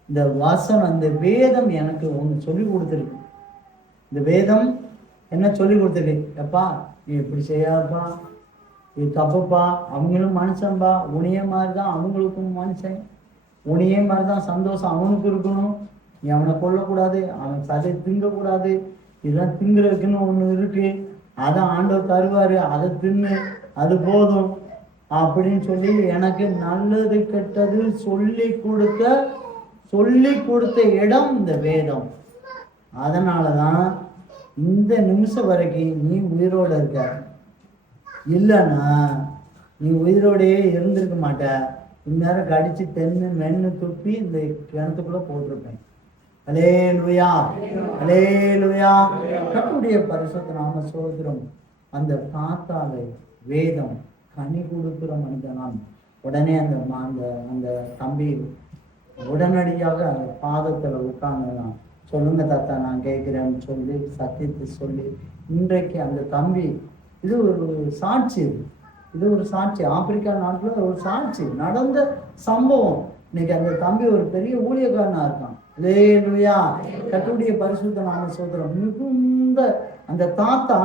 இந்த வசனம், இந்த வேதம் எனக்கு ஒன்று சொல்லி கொடுத்துருக்கு. இந்த வேதம் என்ன சொல்லி கொடுத்துருக்கு? எப்பா நீ இப்படி செய்யாப்பா, இது தப்புப்பா, அவங்களும் மனுஷன்பா, உனிய மாதிரி தான் அவங்களுக்கும் மனுஷன், உனிய மாதிரி தான் சந்தோஷம் அவனுக்கு இருக்கணும், நீ அவனை கொல்லக்கூடாது, அவன் சதை திங்கக்கூடாது, இதெல்லாம் திங்குறதுக்குன்னு ஒன்று இருக்கு, அதை ஆண்டவர் தருவாரு, அதை தின்னு, அது போதும் அப்படின்னு சொல்லி எனக்கு நல்லது கெட்டது சொல்லி கொடுத்த இடம் இந்த வேதம். அதனாலதான் இந்த நிமிஷம் வரைக்கும் நீ உயிரோட இருக்க. இல்லைன்னா நீ உயிரோடையே இருந்திருக்க மாட்ட. இந்நேரம் கடிச்சு தென்னு மென்னு துப்பி இந்த கிணத்துக்குள்ள போட்டிருப்பேன். அல்லேலூயா, அல்லேலூயா. கர்த்தருடைய பரிசுத்த நாம ஸ்தோத்திரம். அந்த தாத்தாவை வேதம் கனி கொடுக்கிற மனிதனாம். உடனே அந்த அந்த அந்த தம்பி உடனடியாக அந்த பாதத்துல உட்கார்ந்துதான், சொல்லுங்க தாத்தா நான் கேட்கிறேன்னு சொல்லி சத்தியத்தை சொல்லி, இன்றைக்கு அந்த தம்பி, இது ஒரு சாட்சி, இது ஒரு சாட்சி, ஆப்பிரிக்கா நாட்டுல ஒரு சாட்சி நடந்த சம்பவம். இன்னைக்கு அந்த தம்பி ஒரு பெரிய ஊழியக்காரனா இருக்கான். அல்லேலூயா, கர்த்தருடைய பரிசுத்த நாம ஸ்தோத்திரம். மிகுந்த அந்த தாத்தா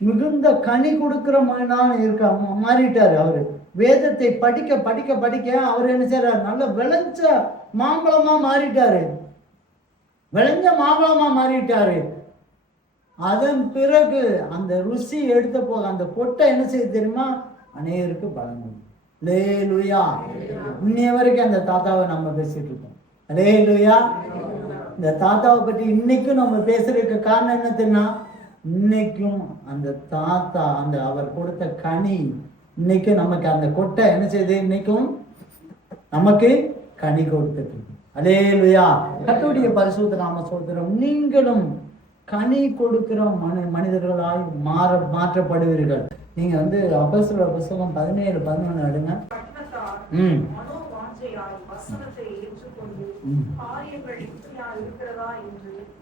மிகுந்த கனி கொடுக்கிற மகனான இருக்க மாறிட்டாரு. அவரு வேதத்தை படிக்க படிக்க படிக்க அவர் என்ன செய்யறாரு, நல்ல விளைஞ்ச மாம்பழமா மாறிட்டாரு, விளைஞ்ச மாம்பழமா மாறிட்டாரு. அதன் பிறகு அந்த ருசி எடுத்த போக அந்த கொட்டை என்ன செய்ய தெரியுமா, அநேகருக்கு பலன். அல்லேலூயா. இன்னைய வரைக்கும் அந்த தாத்தாவை நம்ம பேசிட்டு இருக்கோம். அல்லேலூயா. இந்த தாத்தாவை பற்றி இன்னைக்கும் நம்ம பேசுறதுக்கு காரணம் என்ன தெரியுமா, இன்னைக்கும் அந்த தாத்தா அந்த அவர் கொடுத்த கனி இன்னைக்கும் நமக்கு அந்த கொட்டை என்ன செய்யுது, இன்னைக்கும் நமக்கு கனி கொடுத்துட்டு. அல்லேலூயா. கர்த்தருடைய பரிசுத்த நாம ஸ்தோத்திரம். நீங்களும் கனி கொடுக்கிற மனிதர்களாய் மாற்றப்படுவீர்கள். நீங்க அப்போஸ்தலர் புத்தகம் 17:11 எடுங்க.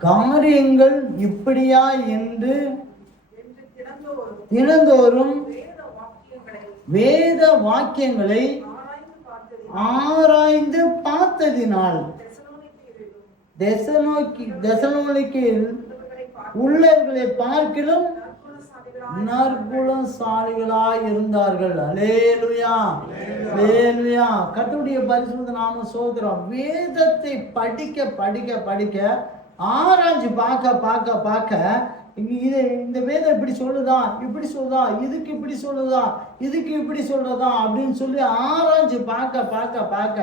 காரியங்கள் இப்படியா என்று தினந்தோறும் வேத வாக்கியங்களை ஆராய்ந்து பார்த்ததினால் தெசலோனிக்கேயில் உள்ளவர்களை பார்க்கிலும் நற்குணசாலிகளாய் இருந்தார்கள். அல்லேலூயா, அல்லேலூயா. கர்த்தருடைய பரிசுத்த நாம ஸ்தோத்திரம். வேதத்தை படிக்க படிக்க படிக்க ஆராய்ச்சி பார்க்க இது இந்த வேதம் இப்படி சொல்லுதா, இப்படி சொல்லுதா, இதுக்கு இப்படி சொல்லுதா, இதுக்கு இப்படி சொல்றதா அப்படின்னு சொல்லி ஆராய்ச்சி பார்க்க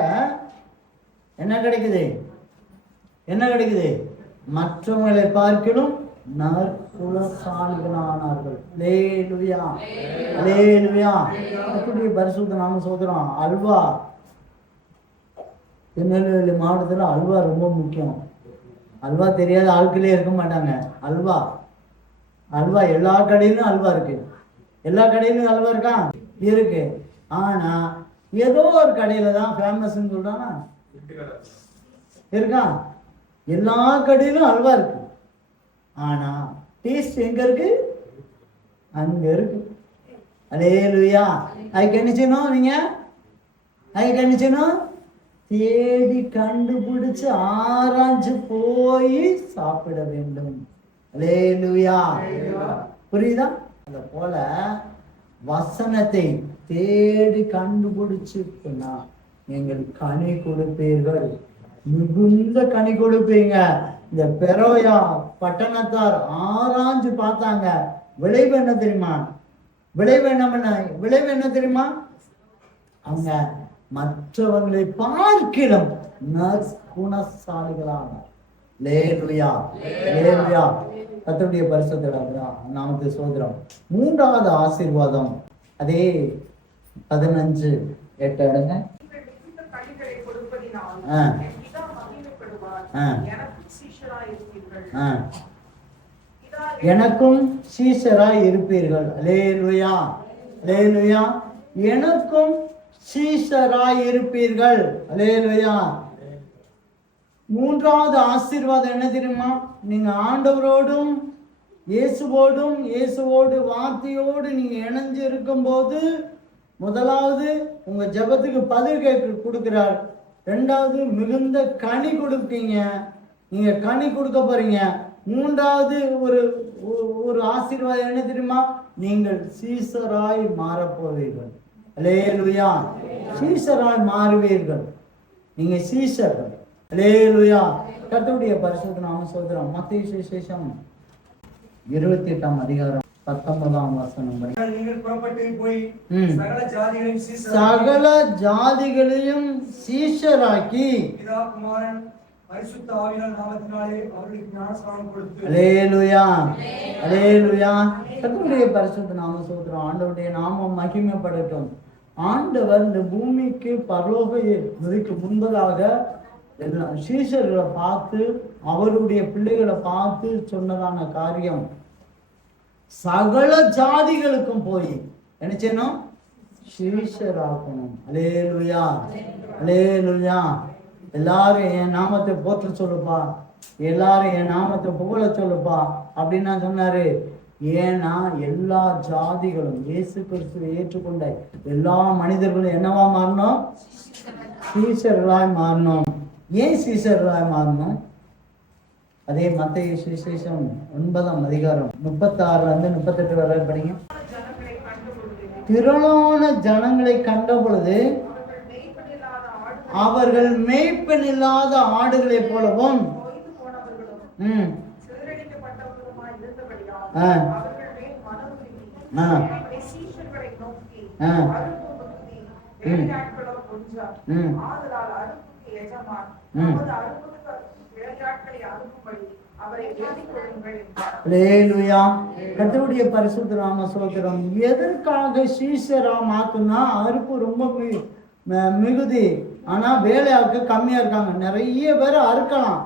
என்ன கிடைக்குது, என்ன கிடைக்குது, மற்றவங்களை பார்க்கிலும் நற்குணசாலிகளானார்கள். அல்லேலூயா, அல்லேலூயா. கர்த்தருடைய பரிசுத்த நாம ஸ்தோத்திரம். அல்வா, திருநெல்வேலி மாவட்டத்தில் அல்வா ரொம்ப முக்கியம். அல்வா தெரியாத ஆட்களே இருக்க மாட்டாங்க. அல்வா அல்வா எல்லா கடையிலும் அல்வா இருக்கு. எல்லா கடையிலும் அல்வா இருக்கா, இருக்கு. ஆனா ஏதோ ஒரு கடையில தான் ஃபேமஸ்ன்னு சொல்றானா இருக்கா. எல்லா கடையிலும் அல்வா இருக்கு. ஆனா டேஸ்ட் எங்க இருக்கு, அங்க இருக்கு. அல்லேலூயா. அதுக்கு என்ன செய்யணும்? நீங்க அதுக்கு என்ன செய்யணும்? தேடி கண்டுபிடிச்சு ஆராய்ஞ்சு போய் சாப்பிட வேண்டும். அல்லேலூயா. புரியுதா? அத போல வசனத்தை தேடி கண்டுபிடிச்சு நீங்கள் கனி கொடுப்பீர்கள், மிகுந்த கனி கொடுப்பீங்க. இந்த பெரோயா பட்டணத்தார் ஆராய்ஞ்சு பார்த்தாங்க. விளைவு என்ன தெரியுமா? விளைவு என்ன தெரியுமா? அவங்க மற்றவர்களை பார்க்கிலும் நற்குணசாலிகளாக. லேலுயா, லேலுயா. கர்த்தருடைய பரிசுத்த நாமத்தை சோதரம். மூன்றாவது ஆசீர்வாதம் அதே 15:8 எடுங்க. எனக்கும் சீஷராய் இருப்பீர்கள். அல்லேலூயா, அல்லேலூயா. எனக்கும் சீஷராய் இருப்பீர்கள். அல்லேலூயா. மூன்றாவது ஆசீர்வாதம் என்ன தெரியுமா? நீங்க ஆண்டவரோடும் இயேசுவோடு வார்த்தையோடு நீங்க இணைஞ்சு இருக்கும் போது, முதலாவது உங்க ஜெபத்துக்கு பதில் கொடுக்கிறார். ரெண்டாவது மிகுந்த கனி கொடுப்பீங்க, நீங்க கனி கொடுக்க போறீங்க. மூன்றாவது ஒரு ஆசீர்வாதம் என்ன தெரியுமா? நீங்கள் சீஷராய் மாறப்போவீர்கள். அல்லேலூயா. சீஷராய் மாறுவீர்கள். நீங்க சீஷர்கள். அல்லேலூயா. கர்த்தருடைய பரிசுத்த நாம சோதரம். மத்தேயு சுவிசேஷம் 28ஆம் அதிகாரம் 19ஆம் வசனம். நீங்கள் புறப்பட்டு போய் சகல ஜாதிகளையும் சீஷராக்கி பிதா குமாரன் பரிசுத்த ஆவியானவர் நாமத்தினாலே அவர்களுக்கு ஞானஸ்நானம் கொடுத்து. அல்லேலூயா, அல்லேலூயா. கர்த்தருடைய பரிசுத்த நாம சோதரம். ஆண்டவருடைய நாமம் மகிமைப்படட்டும். ஆண்டவர் இந்த பூமிக்கு பரலோகத்துக்கு முன்பதாக சீஷர்களை பார்த்து, அவருடைய பிள்ளைகளை பார்த்து சொன்னதான காரியம், சகல ஜாதிகளுக்கும் போய் என்ன செய்யணும்? சீஷராக்கணும். அல்லேலூயா, அல்லேலூயா. எல்லாரும் என் நாமத்தை போற்ற சொல்லுப்பா, எல்லாரும் என் நாமத்தை புகழ சொல்லுப்பா அப்படின்னு நான் சொன்னாரு. ஏன்னா எல்லா ஜாதிகளும் இயேசு கிறிஸ்துவை ஏற்றுக்கொண்ட எல்லா மனிதர்களும் என்னவா மாறணும்? சீஷர்களாய் மாறணும். ஏன் சீஷர்களாய் மாறணும்? அதே மத்தேயு சுவிசேஷம் 9ஆம் அதிகாரம் 36-38 வரை படிங்க. திரளான ஜனங்களை கண்ட பொழுது அவர்கள் மேய்ப்பன் இல்லாத ஆடுகளை போலவும் கர்த்தருடைய பரிசுத்த நாம ஸ்தோத்திரம். எதற்காக சீஷரா மாத்துனா? அறுப்பு ரொம்ப மிகுதி, ஆனா வேலையாக்கு கம்மியா இருக்காங்க. நிறைய பேரை அறுக்கலாம்,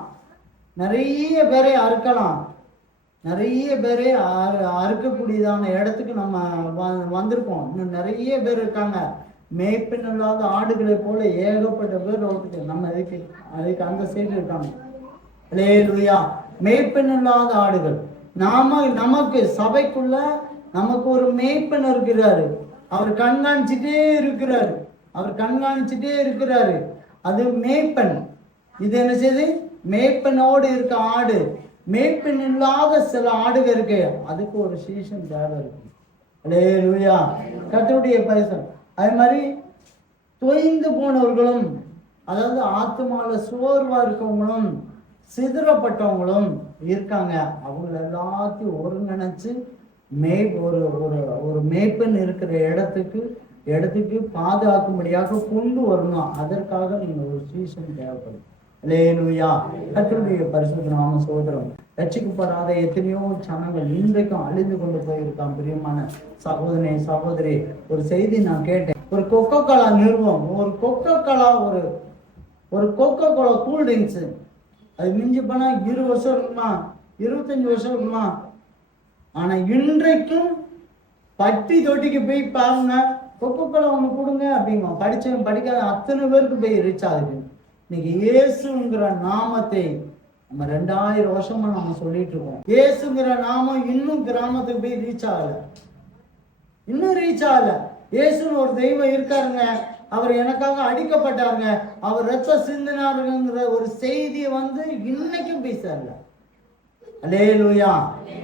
நிறைய பேரை அறுக்கலாம், நிறைய பேரை அறுக்கக்கூடியதான இடத்துக்கு நம்ம வந்திருக்கோம். இன்னும் நிறைய பேர் இருக்காங்க. மேய்ப்பன் இல்லாத ஆடுகளை போல ஏகப்பட்ட பேர் ரோட்டுக்கு நம்ம அதுக்கு அந்த சைடு இருக்காங்க. அல்லேலூயா. மேய்ப்பன் இல்லாத ஆடுகள். நமக்கு சபைக்குள்ள நமக்கு ஒரு மேய்ப்பன் இருக்கிறாரு. அவர் கண்காணிச்சுட்டே இருக்கிறாரு, அவர் கண்காணிச்சுட்டே இருக்கிறாரு. அது மேய்ப்பன். இது என்ன செய்யுது? மேய்ப்பனோடு இருக்க ஆடு. மேய்ப்பன் இல்லாத சில ஆடுகள் இருக்கு, அதுக்கு ஒரு சீசன் தேவை இருக்கு. அல்லேலூயா. கர்த்தருடைய பரிசுத்தம். அதே மாதிரி தொய்ந்து போனவர்களும், அதாவது ஆத்துமால சோர்வா இருக்கவங்களும் சிதறப்பட்டவங்களும் இருக்காங்க. அவங்க எல்லாத்தையும் ஒருங்கிணைச்சு ஒரு மேய்ப்பன் இருக்கிற இடத்துக்கு பாதுகாக்கும்படியாக கொண்டு வரணும். அதற்காக நீங்க ஒரு சீசன் தேவைப்படும். அல்லேலூயா. கர்த்தருடைய பரிசுத்த நாம சகோதரம். ரட்சிக்கப்படாத எத்தனையோ ஜனங்கள் இன்றைக்கும் அழிந்து கொண்டு போயிருக்கான். பிரியமான சகோதரனே, சகோதரி, ஒரு செய்தி நான் கேட்டேன். ஒரு கொக்கோ கோலா நிறுவனம், ஒரு கொக்கோ கோலா கூல் ட்ரிங்க்ஸ், அது மிஞ்சி போனா 20 வருஷம் இருக்குமா, 25 வருஷம் இருக்குமா. ஆனா இன்றைக்கும் பட்டி தொட்டிக்கு போய் பாருங்க, கொக்கோ கோலா ஒன்று கொடுங்க அப்படிங்க. படிச்சவன் படிக்காத அத்தனை பேருக்கு போய் ரீச் ஆகுது. இன்னைக்கு இயேசுங்கிற நாமத்தை நம்ம 2000 வருஷமா நம்ம சொல்லிட்டு இருக்கோம். இயேசுங்கிற நாமம் இன்னும் கிராமத்துக்கு போய் ரீச் ஆகல. இன்னும் ரீச் ஆகல. இயேசுன்னு ஒரு தெய்வம் இருக்காருங்க, அவர் எனக்காக அடிக்கப்பட்டாருங்க, அவர் ரத்தம் சிந்தினாருங்கிற ஒரு செய்தியை வந்து இன்னைக்கும் பேசல. அல்லேலூயா.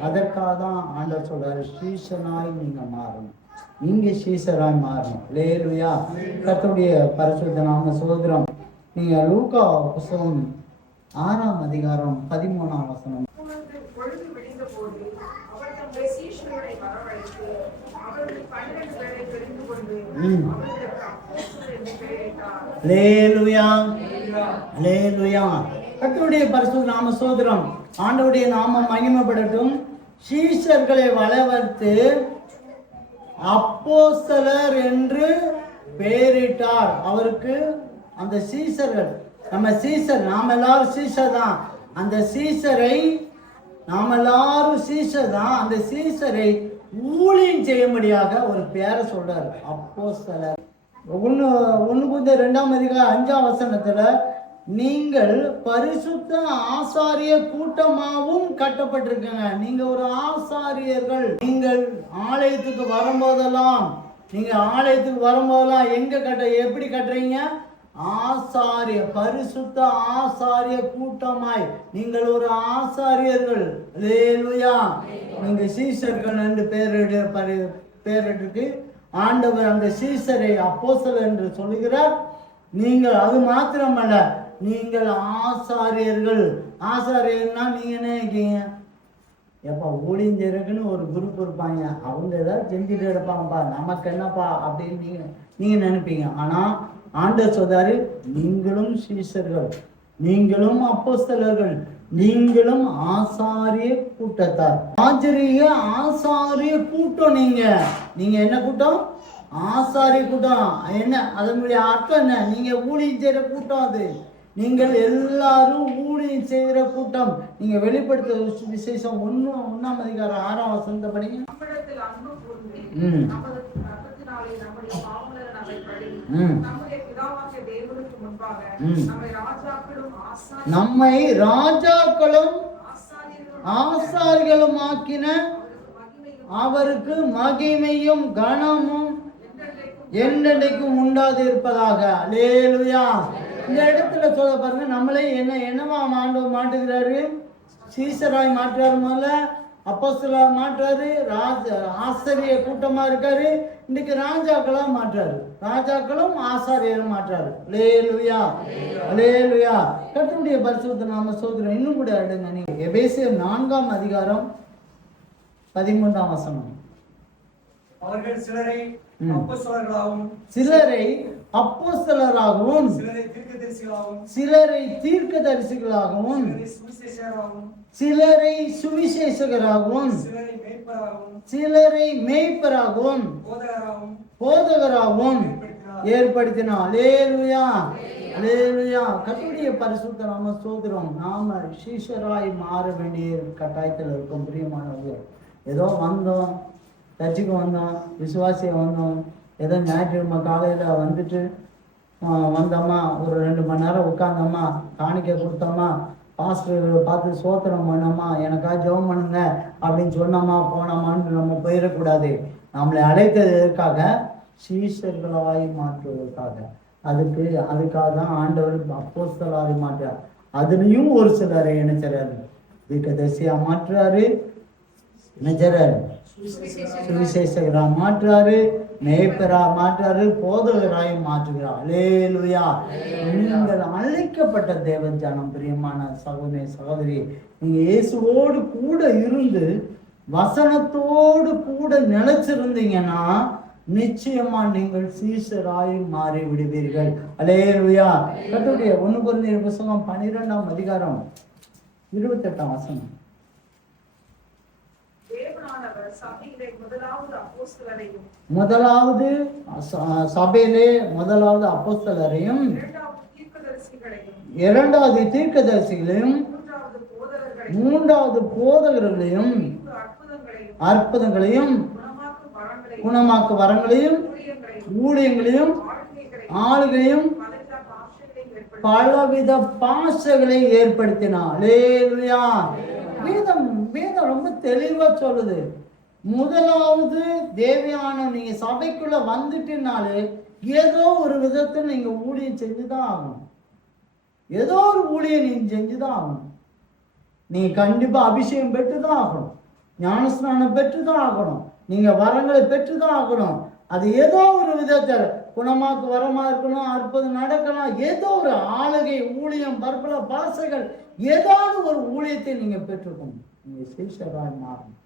அதற்காக தான் ஆண்டவர் சொல்றாரு, சீசனாய் நீங்க மாறணும், நீங்க சீசராய் மாறணும். அல்லேலூயா. கர்த்தருடைய பரிசுத்த நாம சோதரம். நீங்க லூக்கா புத்தகம் 6ஆம் அதிகாரம் 13ஆம் வசனம். பொழுது விடிந்த போது அவர் தம்முடைய சீஷர்களை வரவழைத்து அவர்கள் 12 பேரை தெரிந்து கொண்டு அவர்களுக்கு அப்போஸ்தலர் என்று பெயரிட்டார். அல்லேலூயா. அல்லேலூயா. கர்த்தருடைய பரிசுத்த நாம சோதரம். ஆண்டவருடைய நாமம் மகிமைப்படட்டும். சீஷர்களை வளர்த்து அப்போஸ்தலர் என்று பெயரிட்டார். அவருக்கு அந்த சீஷர்கள், நம்ம சீஷர், நாம் எல்லாரும் சீஷர் தான். அந்த சீஷரை, நாம் எல்லாரும் சீஷர் தான். அந்த சீஷரை ஊழியம் செய்யும்படியாக ஒரு பேரை சொல்றாரு, அப்போஸ்தலர். 1 Corinthians 2ஆம் அதிகாரம் 5ஆம் வசனத்துல, நீங்கள் பரிசுத்த ஆசாரிய கூட்டமாகவும் கட்டப்பட்டிருக்கீங்க. நீங்க ஒரு ஆசாரியர்கள். நீங்கள் ஆலயத்துக்கு வரும்போதெல்லாம், எப்படி கட்டுறீங்க? ஆசாரிய, பரிசுத்த ஆசாரிய கூட்டமாய் நீங்கள் ஒரு ஆசாரியர்கள். அல்லேலூயா. நீங்க சீஷர்கள் என்று பேரிட்டு ஆண்டவர் அந்த சீஷரை அப்போஸ்தலர் என்று சொல்லுகிறார். நீங்கள் அது மாத்திரமல்ல, நீங்கள் ஆசாரியர்கள். ஆசாரியர்னா நீங்க என்ன நினைக்கிறீங்க? எப்பா ஊழியஞ்சருக்குன்னு ஒரு குரூப் இருப்பாங்க, அவங்க ஏதாவது செஞ்சுட்டு எடுப்பாங்கப்பா, நமக்கு என்னப்பா அப்படின்னு நீங்க நினைப்பீங்க. ஆனா ஆண்டவர் சொல்றாரு, நீங்களும் சீஷர்கள், நீங்களும் அப்போஸ்தலர்கள், நீங்களும் ஆசாரிய கூட்டத்தார். ஆசாரிய கூட்டம். நீங்க என்ன கூட்டம்? ஆசாரிய கூட்டம். என்ன அதனுடைய அர்த்தம் என்ன? நீங்க ஊழியம் செய்யற கூட்டம். அது நீங்கள் எல்லாரும் ஊழியம் செய்கிற கூட்டம். நீங்க வெளிப்படுத்த விசேஷம் 1ஆம் அதிகாரம் 6ஆம் வசனத்தை படிங்க. நம்மிடத்தில் அன்பு கூர்ந்து நமது ரத்தத்தினாலே நம்முடைய பாவங்களை நம்மை கழுவி நம்முடைய பிதாவாகிய தேவனுக்கு முன்பாக நம்மை ராஜாக்களும் ஆசாரியர்களும் ஆக்கின அவருக்கு மகிமையும் கனமும் என்றென்றைக்கும் உண்டாது இருப்பதாக. அல்லேலூயா. இந்த இடத்துல சொல்ல பாருங்க, நம்மளே என்னவா மாட்டுகிறாரு? சீசராய் மாற்றுறாரு, முதல்ல அப்போஸ்தலரா மாற்றுறாரு, ஆசாரிய கூட்டமா இருக்காரு. இன்னைக்கு ராஜாக்களா மாற்றுறாரு, ராஜாக்களும் ஆசாரியரும் மாற்றுறாரு. அல்லேலூயா. அல்லேலூயா. கர்த்தருடைய பரிசுத்த நாம ஸ்தோத்திரம். இன்னும் கூட எடுங்க நீங்க எபேசியர் 4ஆம் அதிகாரம் 13ஆம் வசனம். அவர்கள் சிலரை அப்போஸ்தலர்களாகவும் சிலரை தீர்க்கதரிசிகளாகவும் சிலரை சுவிசேஷகராகவும் சிலரை மேய்ப்பராகவும் போதகராகவும் ஏற்படுத்தினார். அல்லேலூயா. அல்லேலூயா. கர்த்தருடைய பரிசுத்த நாம ஸ்தோத்திரம். நாம சீஷராய் மாற வேண்டிய கட்டாயத்தில் இருக்கும். பிரியமானவர்களே, ஏதோ வந்தோம், சர்ச்சுக்கு வந்தோம், விசுவாசியை வந்தோம், ஏதோ ஞாயிற்றுக்கிழமை காலையில் வந்துட்டு வந்தோமா, ஒரு 2 மணி நேரம் உட்காந்தோமா, காணிக்கை கொடுத்தோமா, பாஸ்டர் பார்த்து சோத்திரம் பண்ணோமா, எனக்கா ஜெபம் பண்ணுங்க அப்படின்னு சொன்னோமா போனோமான்னு நம்ம போயிடக்கூடாது. நம்மளை அழைத்தது எதற்காக? சீஷர்களாய் மாற்றுவதற்காக. அதுக்காக தான் ஆண்டவர் அப்போஸ்தலராய் மாற்றார். அதுலேயும் ஒரு சிலரை என்ன செய்றாரு? தீர்க்கதரிசியா மாற்றுறாரு, என்ன செய்றாரு? சுவிசேஷகரா மாற்றுறாரு, மேய்ப்பரா மாற்றுறாரு, போதகராய் மாற்றுகிறார். அல்லேலூயா. நீங்கள் அழைக்கப்பட்ட தேவ ஜனம். பிரியமான சகோதரி சகோதரி, நீங்க இயேசுவோடு கூட இருந்து வசனத்தோடு கூட நிலைச்சிருந்தீங்கன்னா நிச்சயமா நீங்கள் சீஷராய் மாறி விடுவீர்கள். அல்லேலூயா. கர்த்தருடைய 1 Corinthians புத்தகம் 12ஆம் அதிகாரம் 28ஆம் வசனம். சபையிலே முதலாவது அப்போஸ்தலரையும், இரண்டாவது தீர்க்கதரிசிகளையும், மூன்றாவது போதகர்களையும், அற்புதங்களையும், குணமாக்கு வரங்களையும், ஊழியங்களையும், ஆளுகையும், பலவித பாஷைகளை ஏற்படுத்தினார். அல்லேலூயா. வேதம் ரொம்ப தெளிவா சொல்லுது. முதலாவது தேவையான நீங்க சபைக்குள்ள வந்துட்டுனாலே ஏதோ ஒரு விதத்தில் நீங்க ஊழியம் செஞ்சுதான் ஆகணும். ஏதோ ஒரு ஊழியம் நீங்க செஞ்சுதான் ஆகணும். நீங்க கண்டிப்பா அபிஷேகம் பெற்றுதான் ஆகணும், ஞானஸ்நானம் பெற்றுதான் ஆகணும், நீங்க வரங்களை பெற்றுதான் ஆகணும். அது ஏதோ ஒரு விதத்தில் குணமாக்கு வரமா இருக்கணும், அற்புதம் நடக்கலாம், ஏதோ ஒரு ஆளுகை ஊழியம், பற்பல பாசைகள், ஏதாவது ஒரு ஊழியத்தை நீங்க பெற்றுக்கணும். நீங்க சீஷராய் மாறணும்,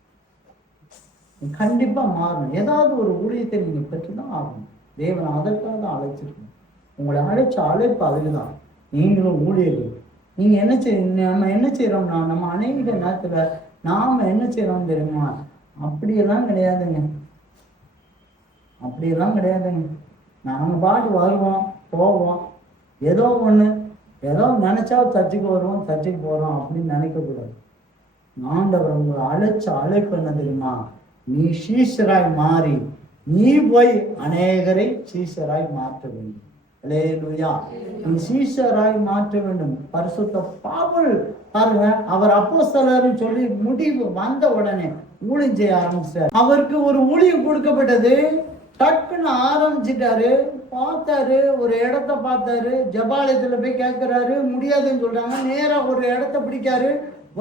கண்டிப்பா மாறணும். ஏதாவது ஒரு ஊழியத்தை நீங்க பெற்றுதான் ஆகணும். தேவன் அதற்காக தான் அழைச்சிருக்கணும். உங்களை அழைச்ச அழைப்பு அதுக்குதான். நீங்களும் ஊழியர்கள். நீங்க என்ன நம்ம என்ன செய்யறோம்னா, நம்ம அநேக நேரத்துல நாம என்ன செய்யறோம் தெரியுமா? அப்படியெல்லாம் கிடையாதுங்க, அப்படியெல்லாம் கிடையாதுங்க. நாம பாட்டு வருவோம் போவோம், ஏதோ ஒண்ணு ஏதோ நினைச்சா சர்ச்சுக்கு வருவோம் சர்ச்சுக்கு போறோம் அப்படின்னு நினைக்க கூடாது. ஆண்டவர் உங்களை அழைச்ச அழைப்பு என்ன தெரியுமா? நீ சீஷராய் மாறி நீ போய் அநேகரை சீஷராய் மாற்ற வேண்டும். அல்லேலூயா. நீ சீஷராய் மாற்ற வேண்டும். பரிசுத்த பவுல் பாருங்க, அவர் அப்போஸ்தலர்னு சொல்லி முடிவு வந்த உடனே ஊழியம் செய்ய ஆரம்பிச்சார். அவருக்கு ஒரு ஊழியம் கொடுக்கப்பட்டது. டக்குன்னு ஆரம்பிச்சிட்டாரு. பார்த்தாரு, ஒரு இடத்த பார்த்தாரு, ஜபாலயத்துல போய் கேட்கிறாரு, முடியாதுன்னு சொல்றாங்க. நேரா ஒரு இடத்த பிடிக்காரு,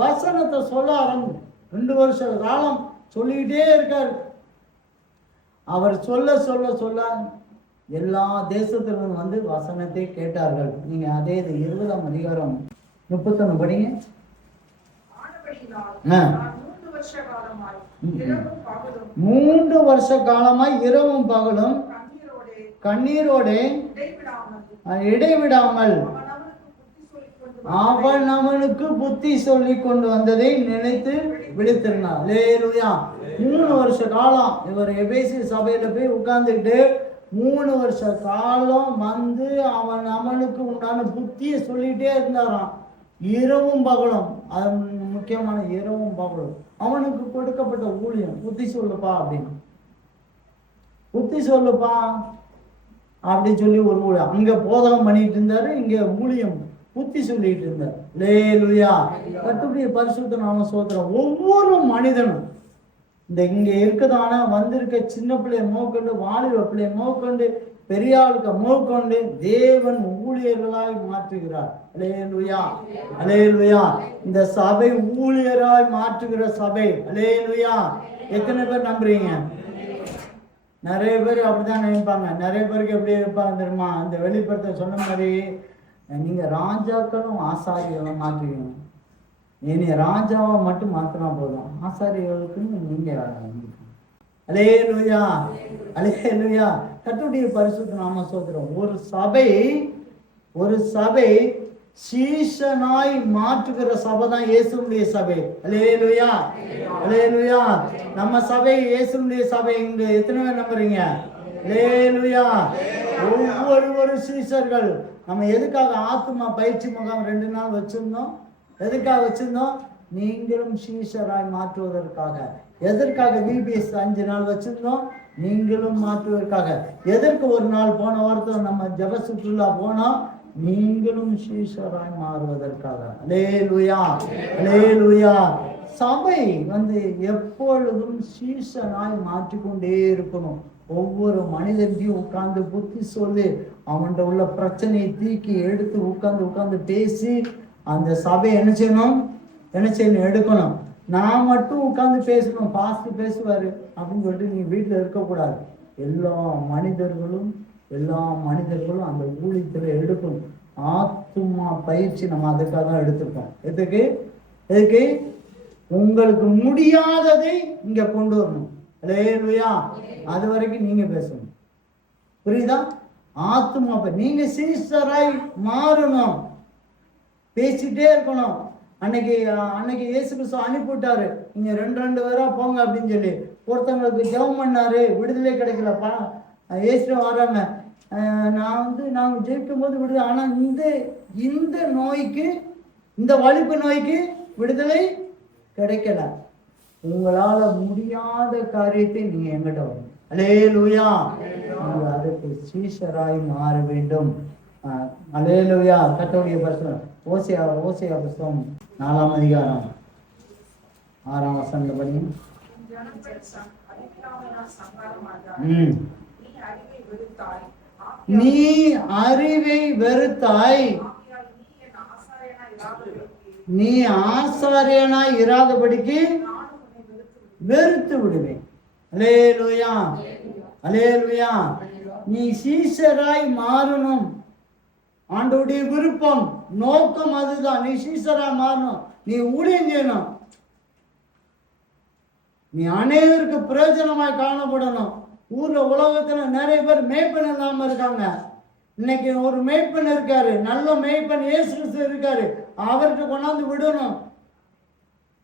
வசனத்தை சொல்ல ஆரம்பி 2 வருஷ காலம் சொல்லிக்கிட்டே இருக்காரு. அவர் சொல்ல சொல்ல சொல்ல எல்லா தேசத்திலும் வந்து வசனத்தை கேட்டார்கள். நீங்க அதே 20ஆம் அதிகாரம் 31 படிங்க. 3 வருஷ காலமாய் இரவும் பகலும் கண்ணீரோட இடைவிடாமல் அவன் அவனுக்கு புத்தி சொல்லி கொண்டு வந்ததை நினைத்து விழித்திருந்தான். அல்லேலூயா. 3 வருஷ காலம் இவர் எபேசு சபையில போய் உட்கார்ந்துட்டு 3 வருஷ காலம் வந்து அவன் அவனுக்கு உண்டான புத்தியை சொல்லிட்டே இருந்தாராம். இரவும் பகலும், அது முக்கியமான இரவும் பகலும் அவனுக்கு கொடுக்கப்பட்ட ஊழியம். புத்தி சொல்லுப்பா அப்படின்னு, புத்தி சொல்லுப்பா அப்படின்னு சொல்லி ஒரு ஊழியம். அங்க போதகம் பண்ணிட்டு இருந்தாரு, இங்க ஊழியம் புத்தி சொல்லிட்டு இருந்தார். அல்லேலூயா. கர்த்தருடைய பரிசுத்த நாம ஸ்தோத்திரம். ஒவ்வொரு மனிதனும் இந்த இங்க இருக்குதான வந்திருக்க சின்ன பிள்ளைய மோக்கொண்டு, வாலிப பிள்ளைய மோக்கொண்டு, பெரிய ஆளுக்க மோக்கொண்டு தேவன் ஊழியர்களாய் மாற்றுகிறார். அல்லேலூயா, அல்லேலூயா. இந்த சபை ஊழியராய் மாற்றுகிற சபை. அல்லேலூயா. எத்தனை பேர் நம்புறீங்க? நிறைய பேர் அப்படிதான் நினைப்பாங்க. நிறைய பேருக்கு எப்படி இருப்பாங்க தெரியுமா? அந்த வெளிப்படுத்த சொன்ன மாதிரி நீங்க ராஜாக்களும் ஆசாரிகளும் மாற்றுவீங்க. இனி ராஜாவை மட்டும் மாத்தினா போதும், ஆசாரிகளுக்குன்னு நீங்க. அல்லேலூயா, அல்லேலூயா. கர்த்தருடைய பரிசுத்த நாம ஸ்தோத்திரம். ஒரு சபை சீஷனாய் மாற்றுகிற சபை தான் இயேசுவுடைய சபை. அல்லேலூயா, அல்லேலூயா. நம்ம சபை இயேசுவுடைய சபை. இங்க எத்தனை பேர் நம்புறீங்க? அல்லேலூயா. ஒவ்வொரு சீஷர்கள். நம்ம எதுக்காக ஆத்துமா பயிற்சி முகாம் 2 நாள் வச்சிருந்தோம்? எதுக்காக வச்சிருந்தோம்? நீங்களும் சீஷராய் மாற்றுவதற்காக. எதற்காக பிபிஎஸ் 5 நாள் வச்சிருந்தோம்? நீங்களும் மாற்றுவதற்காக. எதற்கு ஒரு நாள் போன வாரத்தில் நம்ம ஜப சுற்றுலா போனோம்? நீங்களும் சீஷராய் மாறுவதற்காக. அல்லேலூயா, அல்லேலூயா. சபை வந்து எப்பொழுதும் சீஷனாய் மாற்றிக்கொண்டே இருக்கணும். ஒவ்வொரு மனிதனையும் உட்கார்ந்து புத்தி சொல்லி அவன்கிட்ட உள்ள பிரச்சனையை தூக்கி எடுத்து உட்கார்ந்து பேசி அந்த சபை என்ன செய்யணும் எடுக்கணும். நான் மட்டும் உட்கார்ந்து பேசணும், பாஸ்ட் பேசுவாரு அப்படின்னு சொல்லிட்டு நீ வீட்டுல இருக்கக்கூடாது. எல்லா மனிதர்களும் அந்த ஊழியத்துல எடுக்கணும். ஆத்துமா பயிற்சி நம்ம அதுக்காக தான் எடுத்திருக்கோம். எதுக்கு? உங்களுக்கு முடியாததை இங்க கொண்டு வரணும். அல்லேலூயா. அது வரைக்கும் நீங்க பேசணும். புரியுதா? ஆத்துமா நீங்க சீஷராய் மாறணும், பேசிட்டே இருக்கணும். அன்னைக்கு இயேசு கிறிஸ்து அனுப்பிவிட்டாரு, நீங்க 2 பேரா போங்க அப்படின்னு சொல்லி. ஒருத்தவங்களுக்கு ஜெபம் பண்ணாரு, விடுதலை கிடைக்கலப்பா. இயேசு வராங்க, நாங்க ஜெயிக்கும் போது விடுதலை. ஆனா இந்த நோய்க்கு, இந்த வலிப்பு நோய்க்கு விடுதலை கிடைக்கல. உங்களால முடியாத காரியத்தை நீங்க எங்கிட்ட வரணும். அல்லேலூயா. அதுக்கு சீஷராய் மாற வேண்டும். அல்லேலூயா. கர்த்தருடைய பரிசுத்தம். ஓசியா புஸ்தகம் 4ஆம் அதிகாரம் 6ஆம் வசனத்துல படிங்க. ஜனங்கள் அறிவில்லாமையினால் சங்காரம் ஆண்டார். ம். நீ அறிவை வெறுத்தாய். நீ அறிவை வெறுத்தாய். ஆகையால் நீ என் ஆசாரியனாய் இராதபடிக்கு நீ ஆசாரியனாய் இராதபடிக்கு நானும் உன்னை வெறுத்து விடுவேன். அல்லேலூயா, அல்லேலூயா. நீ சீசராய் மாறணும். ஆண்டவருடைய விருப்பம், நோக்கம் அதுதான். நீ சீசராய் மாறணும். நீ ஊழியம் செய்யணும். நீ அநேகருக்கு பிரயோஜனமாய் காணப்படணும். ஊர்ல உலகத்துல நிறைய பேர் மேய்ப்பன் இல்லாம இருக்காங்க. இன்னைக்கு ஒரு மேய்ப்பன் இருக்காரு, நல்ல மேய்ப்பன் இயேசு கிறிஸ்து இருக்காரு. அவர்கிட்ட கொண்டாந்து விடணும்.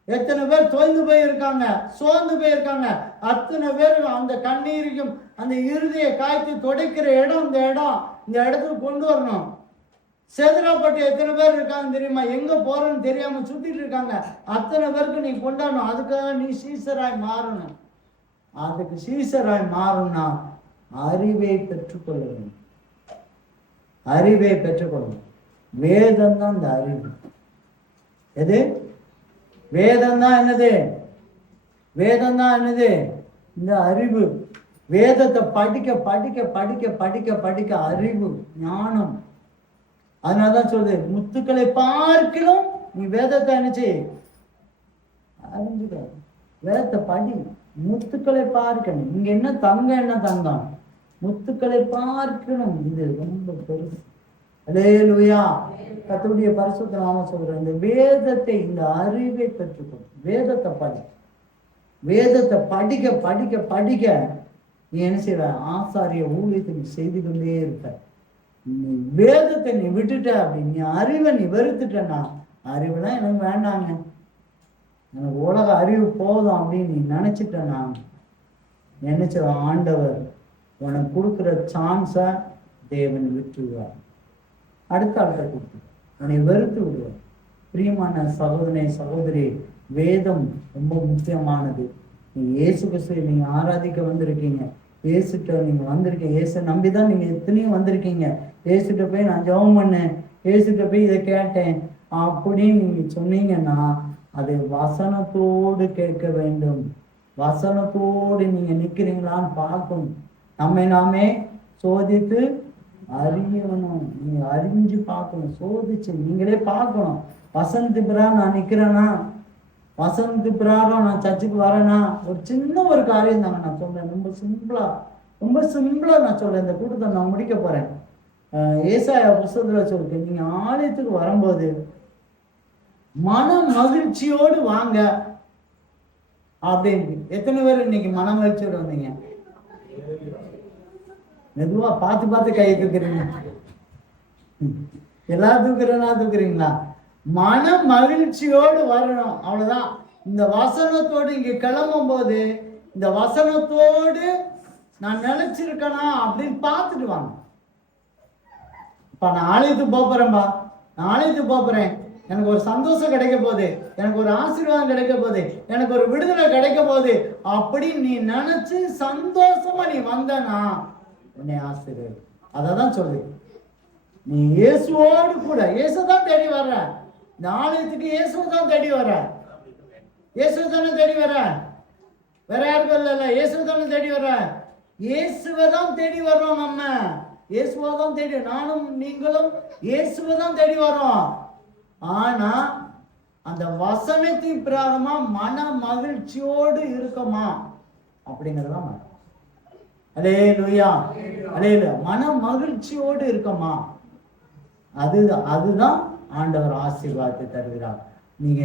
எத்தனை பேர் தோய்ந்து போயிருக்காங்க, சோர்ந்து போயிருக்காங்க. அத்தனை பேர் அந்த கண்ணீரையும் அந்த இறுதியை காய்ச்சி துடைக்கிற இடம் இந்த இடத்துக்கு கொண்டு வரணும். செதறப்பட்டு எத்தனை பேர் இருக்காங்க தெரியுமா? எங்க போறோன்னு தெரியாம சுத்திட்டு இருக்காங்க. அத்தனை பேருக்கு நீ கொண்டாடணும். அதுக்காக நீ சீசராய் மாறணும். அதுக்கு சீசராய் மாறணும்னா அறிவை பெற்றுக்கொள்ள வேண்டும். அறிவை பெற்றுக்கொள்ளணும். வேதம் தான் இந்த அறிவு. எது? வேதம் தான் என்னது? வேதம் தான் என்னது? இந்த அறிவு. வேதத்தை படிக்க படிக்க படிக்க படிக்க படிக்க அறிவு, ஞானம். அதனாலதான் சொல்லுது, முத்துக்களை பார்க்கலும் நீ வேதத்தை நினைச்சு அறிஞ்சுக்க. வேதத்தை படி, முத்துக்களை பார்க்கணும். இங்க என்ன தங்கம், என்ன தங்கம்? முத்துக்களை பார்க்கணும். இது ரொம்ப பெருசு. அல்லேலூயா. கர்த்தருடைய பரிசுத்த நாமம் சொல்றேன். இந்த வேதத்தை, இந்த அறிவை பெற்றுக்கணும். வேதத்தை படி. வேதத்தை படிக்க படிக்க படிக்க நீ என்ன செய்வ? ஆசாரிய ஊழியத்தை நீ செய்து கொண்டே இருப்ப. நீ வேதத்தை நீ விட்டுட்ட அப்படி, நீ அறிவை நீ வெறுத்துட்டனா, அறிவுலாம் எனக்கு வேண்டாங்க, எனக்கு உலக அறிவு போதும் அப்படின்னு நீ நினைச்சிட்டனா, நினைச்ச ஆண்டவர் உனக்கு கொடுக்குற சான்ஸை தேவன் விட்டுருவார். அடுத்த ஆள்கிட்ட கொடுத்து உன்னை வெறுத்து விடுவார். பிரியமான சகோதரனே, சகோதரி, வேதம் ரொம்ப முக்கியமானது. நீங்க இயேசு கிறிஸ்துவை நீங்க ஆராதிக்க வந்திருக்கீங்க. இயேசுட்ட நீங்க வந்திருக்கீங்க. இயேசு நம்பிதான் நீங்க எத்தனையும் வந்திருக்கீங்க. இயேசுட்ட போய் நான் ஜெபம் பண்ணேன், இயேசுட்ட போய் இதை கேட்டேன் அப்படின்னு நீங்க சொன்னீங்கன்னா அது வசனத்தோடு கேட்க வேண்டும். வசனத்தோடு நீங்க நிக்கிறீங்களான்னு பார்க்கணும். நம்மை நாமே சோதித்து அறியணும். நீங்க அறிஞ்சு பார்க்கணும். சோதிச்சு நீங்களே பார்க்கணும். வசனத்து பிரகாரம் நான் நிக்கிறேன்னா, வசனத்து பிரகாரம் நான் சர்ச்சுக்கு வரேன்னா, ஒரு சின்ன ஒரு காரியம் தாங்க நான் சொல்றேன். ரொம்ப சிம்பிளா நான் சொல்றேன். இந்த கூட்டத்தை நான் முடிக்க போறேன். ஏசாயா புஸ்தகத்துல சொல்லிட்டு, நீங்க ஆலயத்துக்கு வரும்போது மன மகிழ்ச்சியோடு வாங்க அப்படின்னு. எத்தனை பேர் இன்னைக்கு மன மகிழ்ச்சியோடு வந்தீங்க? மெதுவா பார்த்து பார்த்து கையை தூக்குறீங்க. எல்லாரும் தூக்குறீங்களா? மன மகிழ்ச்சியோடு வரணும். அவ்வளவுதான். இந்த வசனத்தோடு இங்க கிளம்பும் போது இந்த வசனத்தோடு நான் நினைச்சிருக்கேனா அப்படின்னு பார்த்துட்டு வாங்க. இப்ப நான் ஆலயத்துக்கு போறேன்பா, நான் ஆலயத்துக்கு போறேன், எனக்கு ஒரு சந்தோஷம் கிடைக்க போகுது, எனக்கு ஒரு ஆசீர்வாதம் கிடைக்க போகுது, எனக்கு ஒரு விடுதலை கிடைக்க போகுது அப்படின்னு நீ நினைச்சு சந்தோஷமா நீ வந்தனா உன்னை ஆசீர்வாதம். அததான் சொல்லு. நீ இயேசுவோடு கூட, இயேசுதான் தேடி வர்ற. இந்த ஆலயத்துக்கு இயேசுதான் தேடி வர. இயேசு தானே தேடி வர, வேற யாருக்கும் இல்ல. இயேசு தானே தேடி வர. இயேசுவை தான் தேடி வர்றோம். நம்ம இயேசுவை தான் தேடி, நானும் நீங்களும் இயேசுவை தான் தேடி வர்றோம். ஆனா அந்த வசனத்தின் பிரகாரமா மன மகிழ்ச்சியோடு இருக்கமா அப்படிங்கறதான். அல்லேலூயா, அல்லேலூயா. மன மகிழ்ச்சியோடு இருக்கமா, அதுதான் ஆண்டவர் ஆசீர்வாதத்தை தருகிறார். நீங்க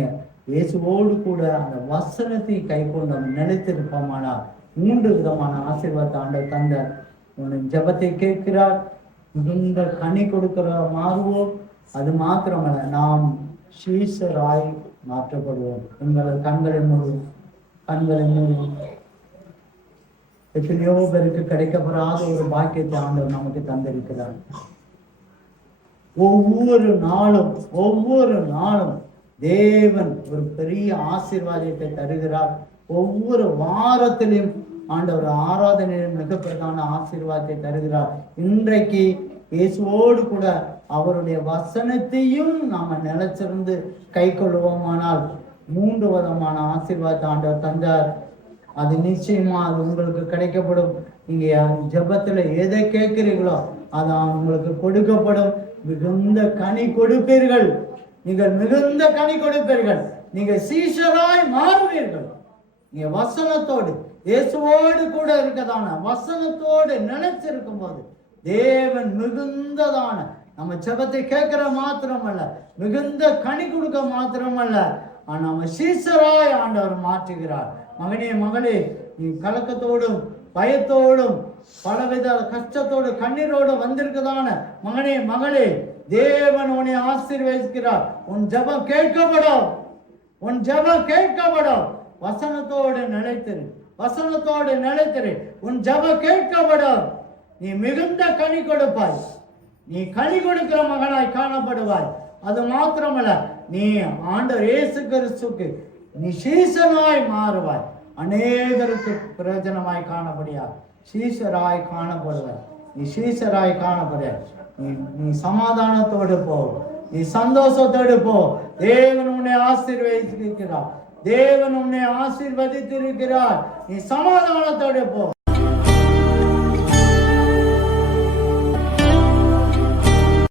இயேசுவோடு கூட அந்த வசனத்தை கை கொண்டு நிலைத்திருப்போமானால் 3 விதமான ஆசீர்வாதத்தை ஆண்டவர் தந்தார். உனக்கு ஜெபத்தை கேட்கிறார், மிகுந்த கனி கொடுக்கிற மாறுவோம். அது மாத்திரமல்ல, நாம் சீசராய் மாற்றப்படுவோம். உங்களை கண்களை மூடுவோம். எத்தனையோ பேருக்கு கிடைக்கப்படாத ஒரு பாக்கியத்தை ஆண்டவர் நமக்கு தந்திருக்கிறார். ஒவ்வொரு நாளும் தேவன் ஒரு பெரிய ஆசீர்வாதத்தை தருகிறார். ஒவ்வொரு வாரத்திலும் ஆண்டவர் ஆராதனையில் மிக பிரதான ஆசீர்வாதத்தை தருகிறார். இன்றைக்கு இயேசுவோடு கூட அவருடைய வசனத்தையும் நாம நிலைச்சிருந்து கை கொள்ளுவோமானால் 3 விதமான ஆசீர்வாதத்தை ஆண்டவர் தந்தார். அது நிச்சயமா அது உங்களுக்கு கிடைக்கப்படும். நீங்க ஜெபத்துல எதை கேட்கிறீர்களோ அது உங்களுக்கு கொடுக்கப்படும். மிகுந்த கனி கொடுப்பீர்கள். நீங்கள் மிகுந்த கனி கொடுப்பீர்கள். நீங்க சீஷராய் மாறுவீர்கள். நீங்க வசனத்தோடு இயேசுவோடு கூட இருக்கதான வசனத்தோடு நினைச்சிருக்கும் போது தேவன் மிகுந்ததான நம்ம ஜெபத்தை கேட்கிற மாத்திரமல்ல, மிகுந்த கனி கொடுக்க மாத்திரமல்ல, நம்ம சீஷராய் ஆண்டவர் மாற்றுகிறார். மகனே மகளே, நீ கலக்கத்தோடும் பயத்தோடும் பலவித கஷ்டத்தோடு கண்ணீரோடு வந்திருக்கதான மகனே மகளே, தேவன் உன்னை ஆசீர்வதிக்கிறார். உன் ஜெபம் கேட்கப்படும். உன் ஜெபம் கேட்கப்படும். வசனத்தோடு நிலைத்திரு. வசனத்தோடு நிலைத்திரு. உன் ஜெபம் கேட்கப்படும். நீ மிகுந்த கனி கொடுப்பாய். நீ கனி கொடுக்கிற மகனாய் காணப்படுவாய். அது மாத்திரமல்ல, நீ ஆண்டவர் இயேசு கிறிஸ்துவுக்கு நீ சீசனாய் மாறுவாய். அநேகருக்கு பிரயோஜனமாய் காணப்படியா சீசராய் காணப்படுவாய். நீ சீசராய் காணப்படுவாய். நீ சமாதானத்தோடு போ. நீ சந்தோஷத்தோடு போ. தேவன் உன்னை ஆசீர்வதித்திருக்கிறார். தேவன் உன்னை ஆசீர்வதித்திருக்கிறார். நீ சமாதானத்தோடு போ.